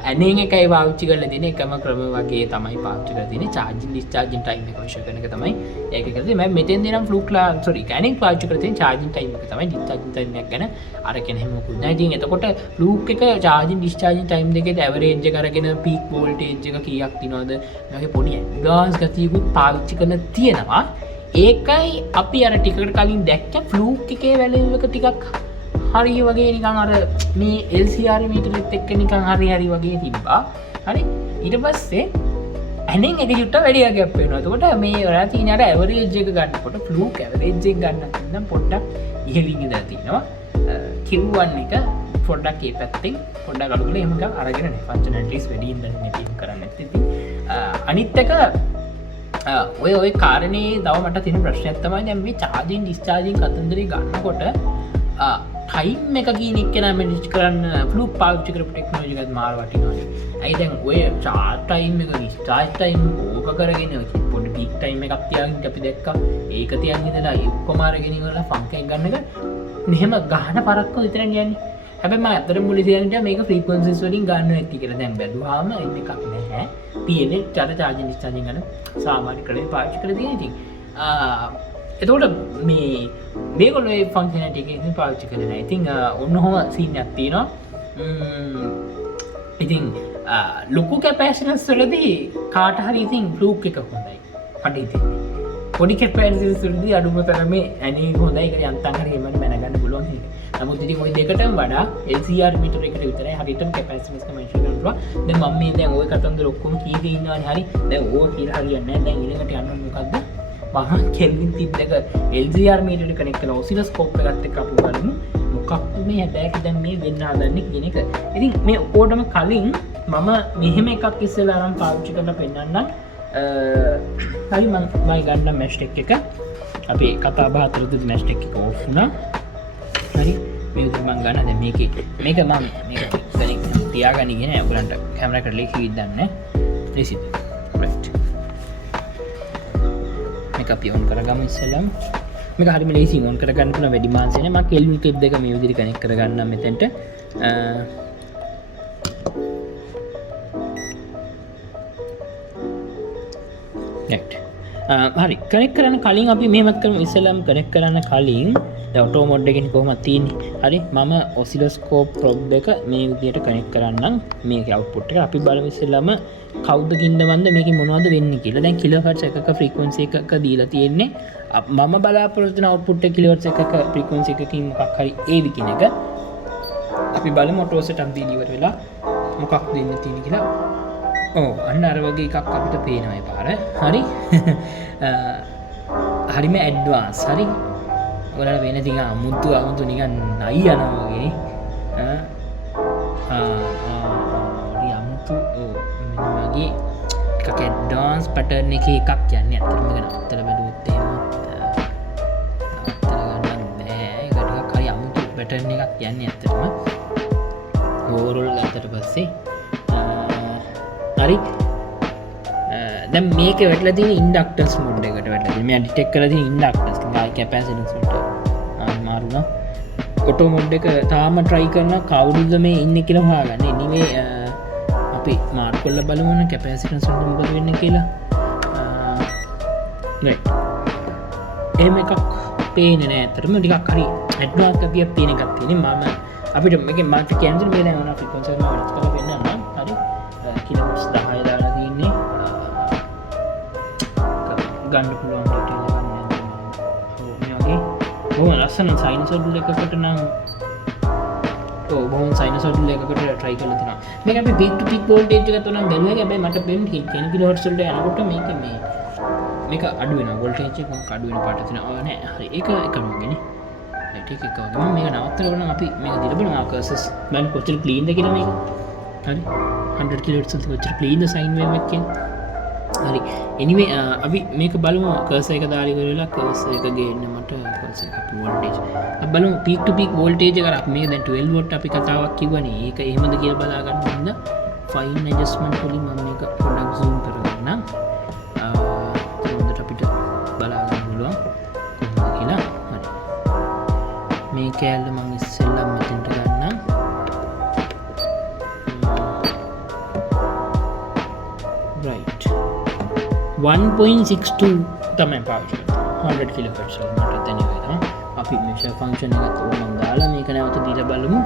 ඇනින් එකයි පාවිච්චි කරලා තියෙන එකම ක්‍රම වගේ තමයි පාවිච්චි කරලා තියෙන්නේ. charging discharging time එක විශ්ව කරන එක තමයි ඒක කරලා තියෙන්නේ. මම මෙතෙන්දී නම් ෆ්ලූක් ලා ඇනින් පාවිච්චි කරලා තියෙන charging time එක තමයි discharging time එක ගැන අරගෙන හැමෝකුත් නැහැ. ඉතින් එතකොට Fluke එක charging discharging time දෙකේ average එක අරගෙන peak voltage එක කීයක් තියනවද මේ වගේ පොඩි advanced ගතියකුත් පාවිච්චි කරලා තියෙනවා. ඒකයි අපි අර ටිකකට කලින් දැක්ක Fluke එකේ value එක ටිකක් හරි වගේ නිකන් අර මේ LCR මීටරෙත් එක්ක නිකන් හරි වගේ තිබ්බා. හරි ඊට පස්සේ ඇනෙන් එක චුට්ට වැඩි ගෑප් වෙනවා. එතකොට මේ ඔයා තියෙන අර ඇවරේජ් එක ගන්නකොට Fluke ඇවරේජ් එක ගන්න නම් පොඩ්ඩක් ඉහළින් ඉඳලා තියෙනවා. Q1 එක පොඩ්ඩක් ඒ පැත්තෙන් පොඩ්ඩක් අඩු කරලා එහෙම ගා අරගෙන නැහැ. ෆන්ක්ෂනැලිටිස් වැඩි ඉඳන් මෙටින් කරන්නේ නැත්නම් ඉතින් අනිත් එක ඔය කාරණේ තව මට තියෙන ප්‍රශ්නයක් තමයි දැන් මේ charging discharging කතන්දරේ ගන්නකොට ටයිම් එක කියන එක්කෙනා මැනේජ් කරන්න Fluke පාවිච්චි කරපු ටෙක්නොලොජි එකත් මාර වටිනවනේ. ඇයි දැන් ඔය charge time එක discharge time ඕක කරගෙන පොඩි peak time එකක් තියාගෙන අපි දැක්කා. ඒක තියන් ඉඳලා ඔක්කොම අරගෙන ඉවරලා ෆන්ක් එක ගන්න එක මෙහෙම ගහන පරක්ක විතරක් යන්නේ. හැබැයි මම අතට මුලින් කියන්නේ මේක frequencies වලින් ගන්නවා ඇති කියලා. දැන් බැලුවාම ඉන්න එකක් නැහැ. PNA charging discharging ගන්න සාමාන්‍ය ක්‍රමයෙන් පාවිච්චි කරලා තියෙන ඉතින් එතකොට මේගොල්ලෝ ඒ ෆන්ක්ෂනැලිටි එක ඉතින් පාවිච්චි කරලා නැහැ. ඉතින් ඔන්නෝම සීන් එකක් තියෙනවා. ඉතින් ලොකු කැපැසිටන්ස් වලදී කාට හරි ඉතින් Fluke එක හොඳයි. හරි ඉතින් පොඩි කැපැසිටන්ස් වලදී අඩුම තරමේ ඇනේ හොඳයි කියලා යන්තම් හරි එමන් මැනගන්න පුළුවන් ඉතින්. නමුත් ඉතින් ওই දෙකටම වඩා LCR මීටර එකට විතරයි හරියටම කැපැසිටන්ස් එක මෙන්ෂන් කරනවා. දැන් මම මේ දැන් ওই කතන්දර ඔක්කොම කීකේ ඉන්නවනේ හරි. දැන් ඕක කියලා හරියන්නේ නැහැ. දැන් ඊළඟට යන්න මොකද්ද? මහා කෙල්වින් තිබ් එක LCR මීටර් එක කනෙක්ට් කරලා ඔසිලොස්කෝප් එකත් එක්ක අපි බලමු මොකක්ද මේ හැබැයි දැන් මේ වෙන්න හදන්නේ කියන එක. ඉතින් මේ ඔක්කොටම කලින් මම මෙහෙම එකක් ඉස්සෙල්ලා අරන් පාවිච්චි කරලා පෙන්නන්නම්. හරි මම ගන්න මැෂ් ටෙක් එක. අපි කතා බහ අතරතුර මැෂ් ටෙක් එක ඕෆ් වුණා. හරි මේ විදිහට මම ගන්න දැන් මේක මම මේක තියාගන්න ඉගෙන ඔයගලන්ට කැමරා එකට ලේසි විදිහක් ලේසි. රයිට්. මේක අපි ඔන් කරගමු ඉස්සෙල්ලාම. මේක හරියම ලේසි ඔන් කරගන්න පුළුවන් වැඩි මාන්සෙ නේ. මම කෙල්වින් ක්ලිප් දෙක මේ විදිහට කනෙක්ට් කරගන්නම් මෙතෙන්ට. හරි කනෙක්ට් කරන්න කලින් අපි මෙහෙමත් කරමු. ඉස්සෙල්ලාම කනෙක්ට් කරන්න කලින් දැන් ඔටෝ මොඩ් එකකින් කොහොමද තියෙන්නේ. හරි මම ඔසිලොස්කෝප් ප්‍රොබ් එක මේ විදිහට කනෙක්ට් කරන්නම්. මේකේ අවුට්පුට් එක අපි බලමු ඉස්සෙල්ලාම කවුද කින්නවන්ද මේකේ මොනවද වෙන්නේ කියලා. දැන් කිලෝහර්ට්ස් එකක ෆ්‍රීකවන්සි එකක දීලා තියෙන්නේ. මම බලාපොරොත්තු වෙන අවුට්පුට් එක කිලෝහර්ට්ස් එකක ෆ්‍රීකවන්සි එකකින් මොකක් හරි ඒවි කියන එක. අපි බලමු ඔටෝ සෙටප් දීලා ඉවර වෙලා මොකක් දෙන්න තියෙන්නේ කියලා. අන්න අර වගේ එකක් අපිට පේනවා ඒ පාර. හරි. හරිම ඇඩ්වාන්ස්. හරි. ඔයාලා වෙන ටික අමුතු නිකන් නයි යනවා වගේ. හරි අමුතු මෙන්න වගේ එකක් ඇඩ්වාන්ස් පැටර්න් එකේ එකක් යන්නේ. අතරම ගන්න අතර බැලුවොත් එහෙම අතර ගන්න බෑ. ඒක ටිකක් හරි අමුතු පැටර්න් එකක් යන්නේ අතරම. ඕවරෝල් ගත්තට පස්සේ හරි දැන් මේක වැටලා තියෙන ඉන්ඩක්ටන්ස් මොඩ් එකට වැටලා තියෙන. මම ඩිටෙක්ට් කරලා තියෙන ඉන්ඩක්ටන්ස් ගායි කැපැසිටන්ස් වලට මාරුණා. ඔටෝ මොඩ් එක තාම try කරනවා කවුරුද මේ ඉන්නේ කියලා හොයාගන්න. anyway අපි මාර්ක් කරලා බලමු නේ කැපැසිටන්ස් වලට මොකද වෙන්නේ කියලා. right එහෙම එකක් පේන්නේ නැහැ. අතරම ටිකක් හරි ඇඩ්වාන්ස් ගතියක් තියෙන එකක් තියෙන්නේ. මම අපිට මේකේ මල්ටි කැන්සල් මේ දැන් ඔන්න ෆ්‍රීකවන්සි එක වෙනස් කරලා වෙන්න නම් හරි කිලෝහර්ට්ස් 10 දාලා තියෙන්නේ ගන්න පුළුවන් ඩීටේල් එකක් නෑ. මේ වගේ බොහොම ලස්සන සයිනසොයිඩල් එකකට නම් බොහොම සයිනසොයිඩල් එකකට try කරලා තිනවා. මේක අපි peak to peak voltage එකත් උනම් බැලුවා. හැබැයි මට පෙන්නේ 10 කිලෝහර්ට්ස් වලට යනකොට මේක අඩු වෙනවා. voltage එක අඩු වෙන පාට තියෙනවා. නෑ හරි ඒක එකම වගේනේ. right ඒක එක වගේ. මම මේක නවත්තලා නම් අපි මේක දිලා බලමු කර්සස් මම කොච්චර clean ද කියලා මේක. හරි 100 කිලෝහර්ට්ස් වලට කොච්චර clean ද sine wave එක කියන්නේ. හරි anyway අපි මේක බලමු කර්සර් එක දාලා ඉවර වෙලා කර්සර් එක ගේන්න මට කර්සර් එක අපි වෝල්ටේජ් අපි බලමු peak to peak voltage එක අර මේක දැන් 12 watt අපි කතාවක් කිව්වනේ ඒක එහෙමද කියලා බලා ගන්න හින්දා fine adjustment වලින් මම මේක පොඩ්ඩක් zoom කරගන්නම් හොඳට අපිට බලා ගන්න පුළුවන් කොහොමද කියලා. හරි මේ කැලේ මම ඉස්සෙල්ලා මෙතෙන්ට ගන්නම්. right 1.62 තමයි පාවිච්චි කරන්නේ 100 කිලෝහර්ට්ස් වල මට දැනෙනවා. අපි මෙෂර් ෆන්ක්ෂන් එකත් ඕනම් දාලා මේක නැවත දීලා බලමු.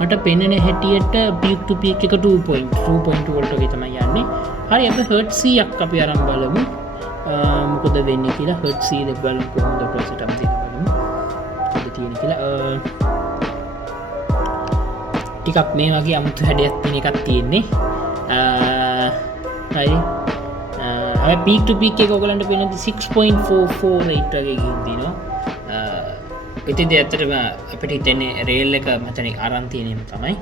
මට පෙන්වන හැටියට peak to peak එක 2.2 වෝල්ට් වගේ තමයි යන්නේ. හරි අපි හර්ට්ස් 100ක් අපි අරන් බලමු. මොකද වෙන්නේ කියලා හර්ට්ස් 100 දෙක බලමු කොහොමද ඔටෝ සෙටප් දෙක බලමු. මොකද තියෙන්නේ කියලා ටිකක් මේ වගේ අමුතු හැඩයක් තියෙන එකක් තියෙන්නේ. හරි peak to peak එක ඔයගලන්ට පේන්නේ 6.44 rate වගේ ගිහින් දිනවා. ඉතින් ඇත්තටම අපිට හිතන්නේ රේල් එක මෙතන අරන් තියෙනම තමයි.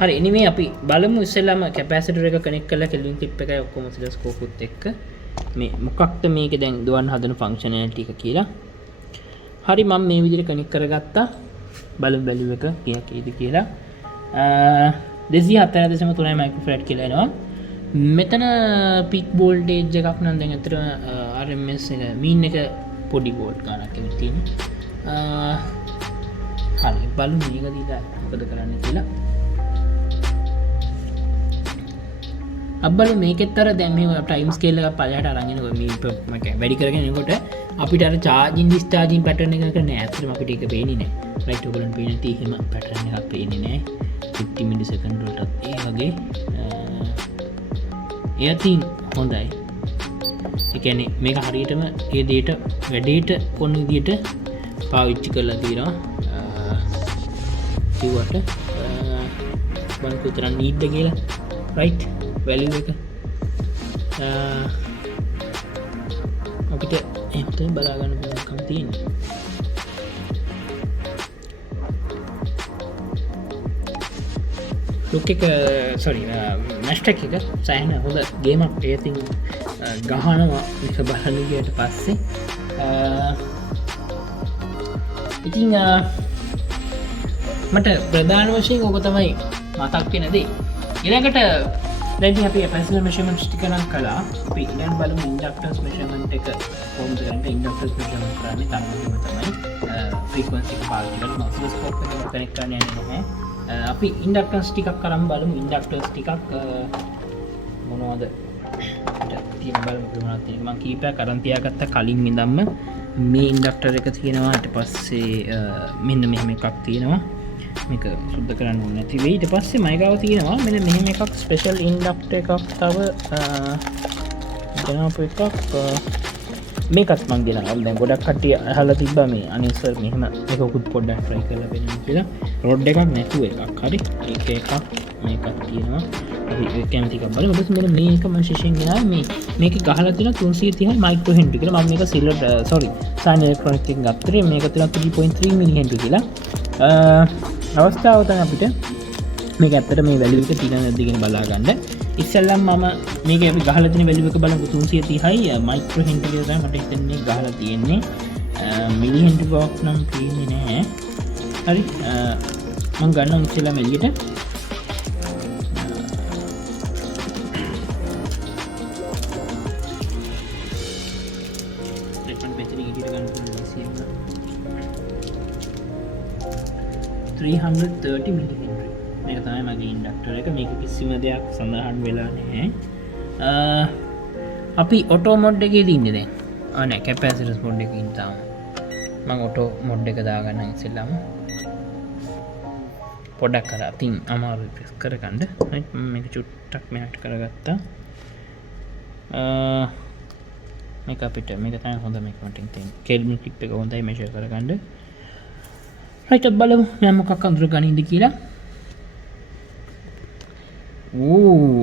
හරි anyway අපි බලමු ඉස්සෙල්ලාම කැපැසිටර් එක කනෙක්ට් කරලා කෙල්වින් ක්ලිප් එකයි ඔක්කොම ඔසිලොස්කෝප් උත් එක්ක මේ මොකක්ද මේක දැන් දුවන්න හදන ෆන්ක්ෂනැලිටි එක කියලා. හරි මම මේ විදිහට කනෙක්ට් කරගත්තා. බලමු වැලියු එක කීයද කියලා. 204.3 මයික්‍රෝෆැරඩ් කියලා එනවා. මෙතන පික් වෝල්ටේජ් එකක් නම් දැන් අතර RMS එක මීන් එක පොඩි වෝල්ට් ගණනක් එකට තියෙනවා. හරි බලමු මේක දීලා මොකද කරන්න කියලා. අබ්බලු මේකෙත් අර දැන් මේ ටයිම් ස්කේල් එක පළයට අරන් එනකොට මේ වැඩි කරගෙන එනකොට අපිට අර චාර්ජින් ඩිස්චාර්ජින් පැටර්න් එකක නෑ. ඇත්තටම අපිට ඒක පේන්නේ නෑ. රයිට් ඔයගොල්ලන්ට පේන්නේ නැති එහෙම පැටර්න් එකක් පේන්නේ නෑ. 50 මිලිසෙකන්ඩ් වලටත් ඒ වගේ එයතින් හොඳයි. ඒ කියන්නේ මේක හරියටම ඒ දෙයට වැඩේට පොන් විදියට පාවිච්චි කරලා තියෙනවා. කිව්වට බලන්න කොතරම් නීට්ද කියලා. රයිට් වැලියු එක අපිට එහෙම බලා ගන්න පුළුවන්කම තියෙනවා. ලුක් එක සෝරි මැස්ටෙක් එක සෑහෙන හොඳ ගේමක්. ඒ ඉතින් ගහනවා මේක බලන්න ගියට පස්සේ. ඉතින් මට ප්‍රධාන වශයෙන් ඕක තමයි මතක් වෙන දේ. ඊළඟට දැන් අපි කැපැසිටර් මෙෂර්මන්ට්ස් ටික නම් කළා. අපි ඊළඟ බලමු ඉන්ඩක්ටන්ස් මෙෂර්මන්ට් එක කොහොමද කරන්නේ. ඉන්ඩක්ටන්ස් මෙෂර්මන්ට් කරන්නේ තරමටම තමයි ෆ්‍රීකවන්සි එක පාවිච්චි කරලා ඔසිලොස්කෝප් එකට කනෙක්ට් කරන්න යන්නේ නැහැ. අපි ඉන්ඩක්ටන්ස් ටිකක් අරන් බලමු. ඉන්ඩක්ටර්ස් ටිකක් මොනවද තියෙන බලමු මොනවද තියෙන්නේ. මම කීපයක් අරන් තියාගත්ත කලින් ඉඳන්ම මේ ඉන්ඩක්ටර් එක තියෙනවා. ඊට පස්සේ මෙන්න මෙහෙම එකක් තියෙනවා. මේක සුද්ධ කරන්න ඕනේ නැති වෙයි. ඊට පස්සේ මයිගාව තියෙනවා මෙන්න මෙහෙම එකක් ස්පෙෂල් ඉන්ඩක්ටර් එකක් තව ගෙනාපු එකක් මේකත් මං ගෙනාවා. දැන් ගොඩක් කට්ටිය අහලා තිබ්බා මේ අනිත් සර් මෙහෙම එකකුත් පොඩ්ඩක් try කරලා බලන්න කියලා. රොඩ් එකක් නැතුව එකක්. හරි ඒක එකක් මේකක් තියෙනවා. අපි කැමති එකක් බලමු. ඊට පස්සේ මෙන්න මේක මම විශේෂයෙන් ගෙනාවා. මේක ගහලා තියෙනවා 330 මයික්‍රෝ හෙන්රි කියලා. මම මේක සිල්වර් සාන් ඉලෙක්ට්‍රොනික්ස් එකෙන් ගත්තා. මේක තියෙනවා 3.3 මිලි හෙන්රි කියලා. අවස්ථාව තමයි අපිට මේක ඇත්තට මේ වැලියු එක තියෙන නැද්ද කියන බලා ගන්න. ඉස්සෙල්ලම මම මේක අපි ගහලා තියෙන වැලියු එක බලමු 330යි මයික්‍රෝ හෙන්රි කියලා තමයි මට හිතෙන්නේ ගහලා තියෙන්නේ. මිලි හෙන්රි බොක්ස් නම් තියෙන්නේ නැහැ. හරි මම ගන්නවා ඉස්සෙල්ලම එළියට. රෙකන්ඩ් බැටරි ඉදිරියට ගන්න පුළුවන් ඉස්සෙල්ලම 330 මිලි හෙන්රි. මේක තමයි මගේ ඉන්ඩක්ටර් එක. මේක කිසිම දෙයක් සඳහන් වෙලා නැහැ. අපි ඔටෝ මොඩ් එකේ ඉන්නේ දැන්. නෑ කැපැසිටර්ස් මොඩ් එකේ ඉන්න තාම. මම ඔටෝ මොඩ් එක දාගන්න ඉස්සෙල්ලාම. පොඩ්ඩක් කරා. තින් අමාරුයි ප්‍රෙස් කරගන්න. රයිට් මම මේක චුට්ටක් මෙහාට කරගත්තා. මේක අපිට මේක තමයි හොඳ මේක මට තියෙන. කෙල්වින් ක්ලිප් එක හොඳයි මෙෂර් කරගන්න. රයිට් බලමු මම මොකක් අඳුර ගනින්ද කියලා.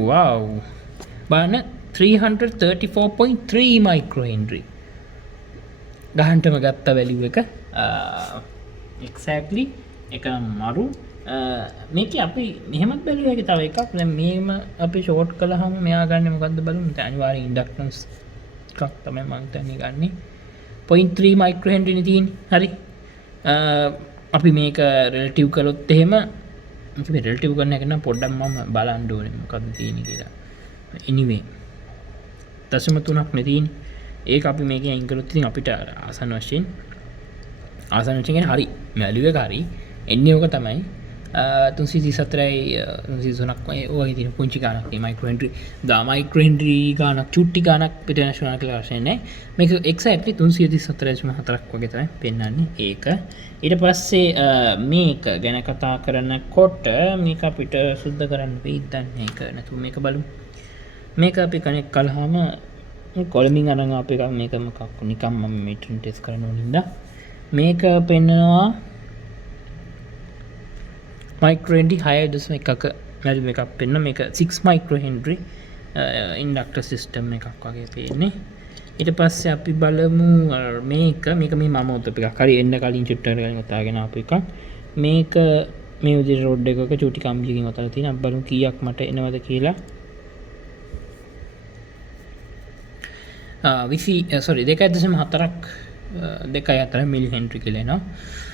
wow බලන්න 334.3 මයික්‍රෝ හෙන්රි ගහන්නටම ගත්ත වැලියු එක exactly එක මරු. මේක අපි මෙහෙමත් බැලුවා. ඒක තව එකක්. දැන් මේම අපි ෂෝට් කළාම මෙයා ගන්න මොකද්ද බලමු. දැන් අනිවාර්යෙන් ඉන්ඩක්ටන්ස් එකක් තමයි මම තන්නේ ගන්නෙ. 0.3 මයික්‍රෝ හෙන්රි නේ තියෙන්නේ. හරි අපි මේක රිලටිව් කළොත් එහෙම අපි රිලටිව් කරන එක නම් පොඩ්ඩක් මම බලන්න ඕනේ මොකක්ද තියෙන්නේ කියලා. anyway 0.3ක් නේ තියෙන්නේ. ඒක අපි මේකෙන් අයින් කළොත් ඉතින් අපිට ආසන්න වශයෙන් කියන්නේ හරි වැලියු එක හරි එන්නේ ඕක තමයි. 337යි 333ක් ඔය තියෙන පුංචි ගානක් මේ මයික්‍රෝ හෙන්රි මයික්‍රෝ හෙන්රි ගානක් චුට්ටි ගානක් ඉන්ටර්නැෂනල් කියලා වශයෙන් නෑ මේක එක්සැක්ට්ලි 334.4ක් වගේ තමයි පෙන්වන්නේ ඒක ඊට පස්සේ මේක ගැන කතා කරනකොට මේක අපිට සුද්ධ කරන්න වෙයිද දන්නේ ඒක නැතු මේක බලමු මේක අපි කනෙක්ට් කළාම කොළඹින් අරන් අපේ එකක් මේක මොකක් නිකම් මම මීටර් ටෙස්ට් කරන්න ඕනින්ද මේක පෙන්වනවා මයික්‍රෝ හෙන්රි 6.1ක වැලියු එකක් පෙන්න මේක 6 මයික්‍රෝ හෙන්රි ඉන්ඩක්ටර් සිස්ටම් එකක් වගේ පේන්නේ ඊට පස්සේ අපි බලමු මේක මේ මම ඔතප එකක් හරි එන්න කලින් චුට්ටක් කලින් ඔතාගෙන ආපු එකක් මේක මේ විදිහට රෝඩ් එකක චුටි කම්බියකින් ඔතලා තියෙන අපි බලමු කීයක් මට එනවද කියලා විසි සොරි 2.4 මිලි හෙන්රි කියලා එනවා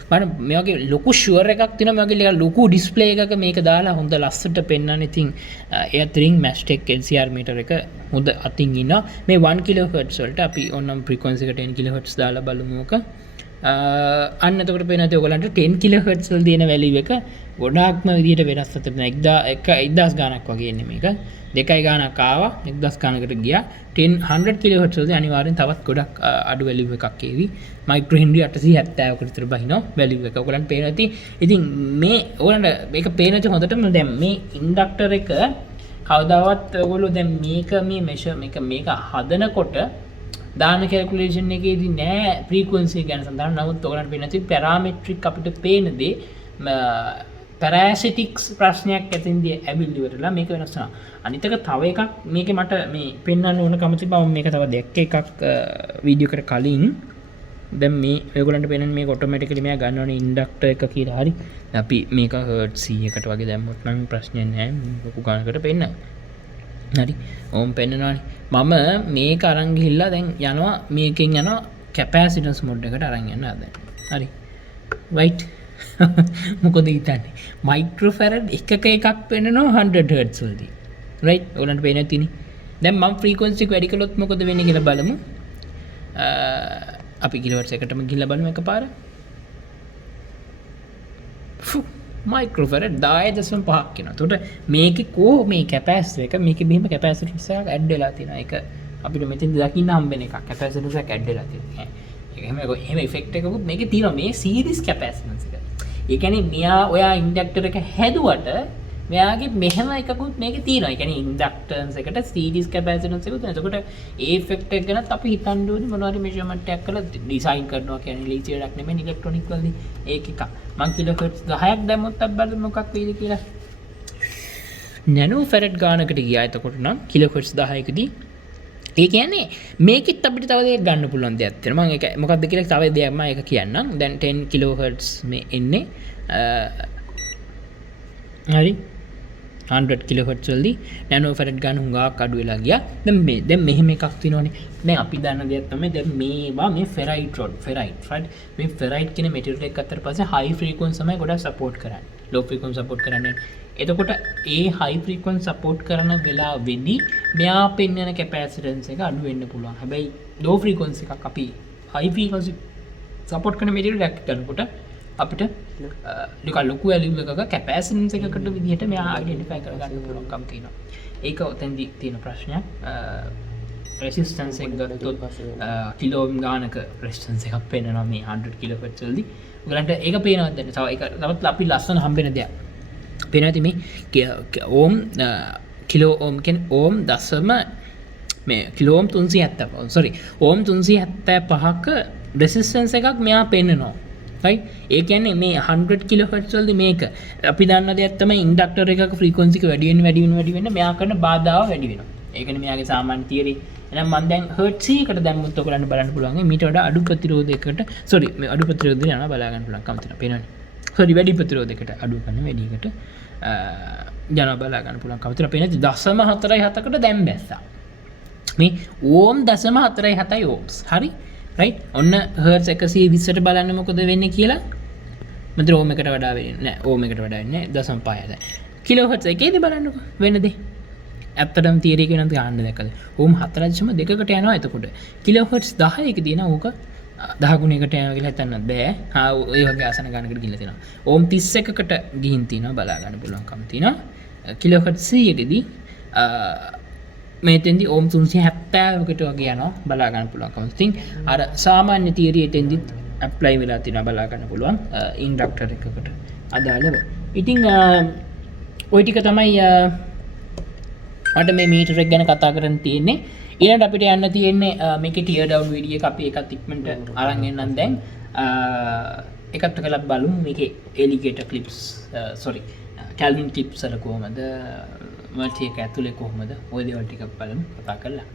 බලන්න මේ වගේ ලොකු ෂුවර් එකක් තියෙනවා මේ වගේ ලොකු ඩිස්ප්ලේ එකක මේක දාලා හොඳ ලස්සට පෙන්වන්න ඉතින් එයත්‍රින් මැස්ටෙක් LCR මීටර් එක හොඳ අතින් ඉන්නවා මේ 1 kHz වලට අපි ඕනම් ෆ්‍රීකවන්සි එක 10 kHz දාලා බලමු ඔක අන්න එතකොට පේනවා ඔයගලන්ට 10 kHz වල තියෙන වැලියු එක ගොඩාක්ම විදියට වෙනස් වෙනවා 1000 ගානක් වගේ එන්නේ මේක 2 ගානක් ආවා 1000 ගානකට ගියා 100 kHz වලදී අනිවාර්යෙන් තවත් ගොඩක් අඩු වැලියු එකක් ඒවි මයික්‍රෝ හෙන්රි 870කට විතර බහිනවා වැලියු එක ඔයගලන්ට පේනවා ඉතින් මේ ඔයගලන්ට මේක පේන ඉතින් හොඳටම දැන් මේ ඉන්ඩක්ටර් එක කවදාවත් ඔයගොල්ලෝ දැන් මේක මේ මෙෂර් මේක හදනකොට දාන කැල්කියුලේෂන් එකේදී නෑ ෆ්‍රීකවන්සි ගැන සඳහන් නමුත් ඔයගලන්ට පේන ඉතින් පැරාමෙට්‍රික් අපිට පේන දේ පැරාසිටික්ස් ප්‍රශ්නයක් ඇතින්දී ඇවිල්ලි ඉවරලා මේක වෙනස් වෙනවා අනිත් එක තව එකක් මේකේ මට මේ පෙන්වන්න ඕන කම තිබ්බා මේක තව දැක්ක එකක් වීඩියෝ එකට කලින් දැන් මේ ඔයගොල්ලන්ට පේනන්නේ මේක ඔටෝමැටිකලි මෙයා ගන්නවනේ ඉන්ඩක්ටර් එක කියලා හරි අපි මේක හර්ට්ස් 100කට වගේ දැම්මොත් නම් ප්‍රශ්නයක් නෑ ලොකු ගානකට පෙන්නන හරි ඕම් පෙන්නනවානේ මම මේක අරන් ගිහිල්ලා දැන් යනවා මේකෙන් යනවා කැපැසිටන්ස් මොඩ් එකට අරන් යන්න හදන්නේ හරි රයිට් මොකද හිතන්නේ මයික්‍රෝෆැරඩ් එකක් පෙන්නනවා 100 හර්ට්ස් වලදී රයිට් ඔයගලන්ට පේනවා තියෙන්නේ දැන් මම ෆ්‍රීකවන්සි එක වැඩි කළොත් මොකද වෙන්නේ කියලා බලමු අපි කිලෝහර්ට්ස් එකටම ගිහලා බලමු එකපාර මයික්‍රෝෆැරඩ් 10.5ක් වෙනවා. එතකොට මේකේ මේ කැපැසිටර් එක මේකේ මෙහෙම කැපැසිටන්ස් එකක් ඇඩ් වෙලා තියෙනවා. ඒක අපිට මෙතෙන් දකින්න හම්බෙන එකක්. කැපැසිටන්ස් එකක් ඇඩ් වෙලා තියෙනවා. ඒක එහෙම ඉෆෙක්ට් එකකුත් මේකේ තියෙනවා මේ සීරීස් කැපැසිටන්ස් එක. ඒ කියන්නේ ඔයා ඉන්ඩක්ටර් එක හැදුවට මෙයාගේ මෙහෙම එකකුත් මේකේ තියෙනවා. ඒ කියන්නේ ඉන්ඩක්ටන්ස් එකට සීරීස් කැපැසිටන්ස් එකකුත් තියෙනවා. එතකොට ඒ ඉෆෙක්ට් එක ගැනත් අපි හිතන්න ඕනේ මොනවා හරි මෙෂර්මන්ට් එකක් කරලා ඩිසයින් කරනවා කියන්නේ ලීචර් එකක් නෙමෙයි ඉලෙක්ට්‍රොනික වලදී ඒක එකක්. මං කිලෝහර්ට්ස් 10ක් දැම්මොත් අපි බලමු මොකක් වෙයිද කියලා. නැනෝ ෆැරඩ් ගානකට ගියා එතකොට නම් කිලෝහර්ට්ස් 10කදී ඒ කියන්නේ මේකෙත් අපිට තව දෙයක් ගන්න පුළුවන් දෙයක් තියෙනවා. මම ඒක මොකක්ද කියලා තව දෙයක් මම ඒක කියන්නම්. දැන් 10 කිලෝහර්ට්ස් මේ එන්නේ හරි 100 කිලෝහර්ට්ස් වලදී නැනෝ ෆැරඩ් ගන්න හුඟක් අඩු වෙලා ගියා. දැන් මෙහෙම එකක් තියෙනවනේ. දැන් අපි දන්න දෙයක් තමයි දැන් මේවා මේ ෆෙරයිට් රයිට් මේ ෆෙරයිට් කියන මෙටීරියල් එක අතර පස්සේ හයි ෆ්‍රීකවන්සි තමයි ගොඩක් සපෝට් කරන්නේ. ලෝ ෆ්‍රීකවන්සි සපෝට් කරන්නේ. එතකොට ඒ හයි ෆ්‍රීකවන්සි සපෝට් කරන වෙලාවෙදී මෙයා පෙන්වන කැපැසිටන්ස් එක අඩු වෙන්න පුළුවන්. හැබැයි ලෝ ෆ්‍රීකවන්සි එකක් අපි හයි ෆ්‍රීකවන්සි සපෝට් කරන මෙටීරියල් එකක් ගන්නකොට අපිට නිකන් ලොකු වැලියු එකක කැපැසිටන්ස් එකකට විදිහට මෙයා අයිඩෙන්ටිෆයි කරගන්න පුළුවන්කම තියෙනවා. ඒක ඔතෙන්දී තියෙන ප්‍රශ්නයක්. රෙසිස්ටන්ස් එක ගත්තොත් කිලෝ ගානක රෙසිස්ටන්ස් එකක් පේනවා මේ 100 කිලෝහර්ට්ස් වලදී. ඔයගලන්ට ඒක පේනවද දැන්? තව ඒක තවත් අපි ලස්සන හම්බෙන දෙයක්. පේනවා ඉතින් මේ ඕම් කිලෝ ඕම් කියන්නේ ඕම් දශම මේ කිලෝ ඕම් 370 සෝරි ඕම් 375ක රෙසිස්ටන්ස් එකක් මෙයා පෙන්නනවා. right ඒ කියන්නේ මේ 100 kHz වලදී මේක අපි දන්න දෙයක් තමයි ඉන්ඩක්ටර් එකක ෆ්‍රීකවන්සි එක වැඩි වෙන්න මෙයා කරන බාධාව වැඩි වෙනවා. ඒ කියන්නේ මෙයාගේ සාමාන්‍ය තියරි. එහෙනම් මම දැන් හර්ට්ස් 100කට දැම්මොත් ඔයගලන්ට බලන්න පුළුවන් මීට වඩා අඩු ප්‍රතිරෝධයකට සෝරි මේ අඩු ප්‍රතිරෝධය යනවා බලා ගන්න පුළුවන්කම තියෙනවා. පේනවනේ. සෝරි වැඩි ප්‍රතිරෝධයකට අඩු කරන වැඩියකට යනවා බලා ගන්න පුළුවන්කම තියෙනවා. පේනද 0.47කට දැන් බැස්සා. මේ ඕම් 0.47 ඕම්ස්. හරි? right ඔන්න හර්ට්ස් 120ට බලන්න මොකද වෙන්නේ කියලා මතර ඕම් එකට වඩා වෙන්නේ නැහැ ඕම් එකට වඩා වෙන්නේ 0.5යි කිලෝහර්ට්ස් එකේදී බලන්නකො වෙන දේ ඇත්තටම තියරි එක වෙනත් ගන්න දැක්කද ඕම් 4.2කට යනවා එතකොට කිලෝහර්ට්ස් 10ක දින ඕක 10 ගුණයකට යනවා කියලා හිතන්නත් බෑ. ඔය වගේ ආසන ගණනකට ගිහිල්ලා තියෙනවා. ඕම් 31කට ගිහින් තිනවා බලා ගන්න පුළුවන්කම තියෙනවා. කිලෝහර්ට්ස් 100කදී මෙතෙන්දි ඕම් 370කට වගේ යනවා බලා ගන්න පුළුවන්කම. ඉතින් අර සාමාන්‍ය තියරි එතෙන්දිත් ඇප්ලයි වෙලා තියෙනවා බලා ගන්න පුළුවන් ඉන්ඩක්ටර් එකකට අදාළව. ඉතින් ওই ටික තමයි මට මේ මීටර් එක ගැන කතා කරන්න තියෙන්නේ. ඊළඟට අපිට යන්න තියෙන්නේ මේකේ ටියර් ඩවුන් වීඩියෝ එක අපි එකත් ඉක්මනට අරන් එන්නම් දැන්. එකත් කරලා බලමු මේකේ එලිගේටර් ක්ලිප්ස් කැල්වින් ක්ලිප්ස් වල කොහමද මල්ටි එක ඇතුලේ කොහමද ඔය දේවල් ටික බලමු කතා කරලා.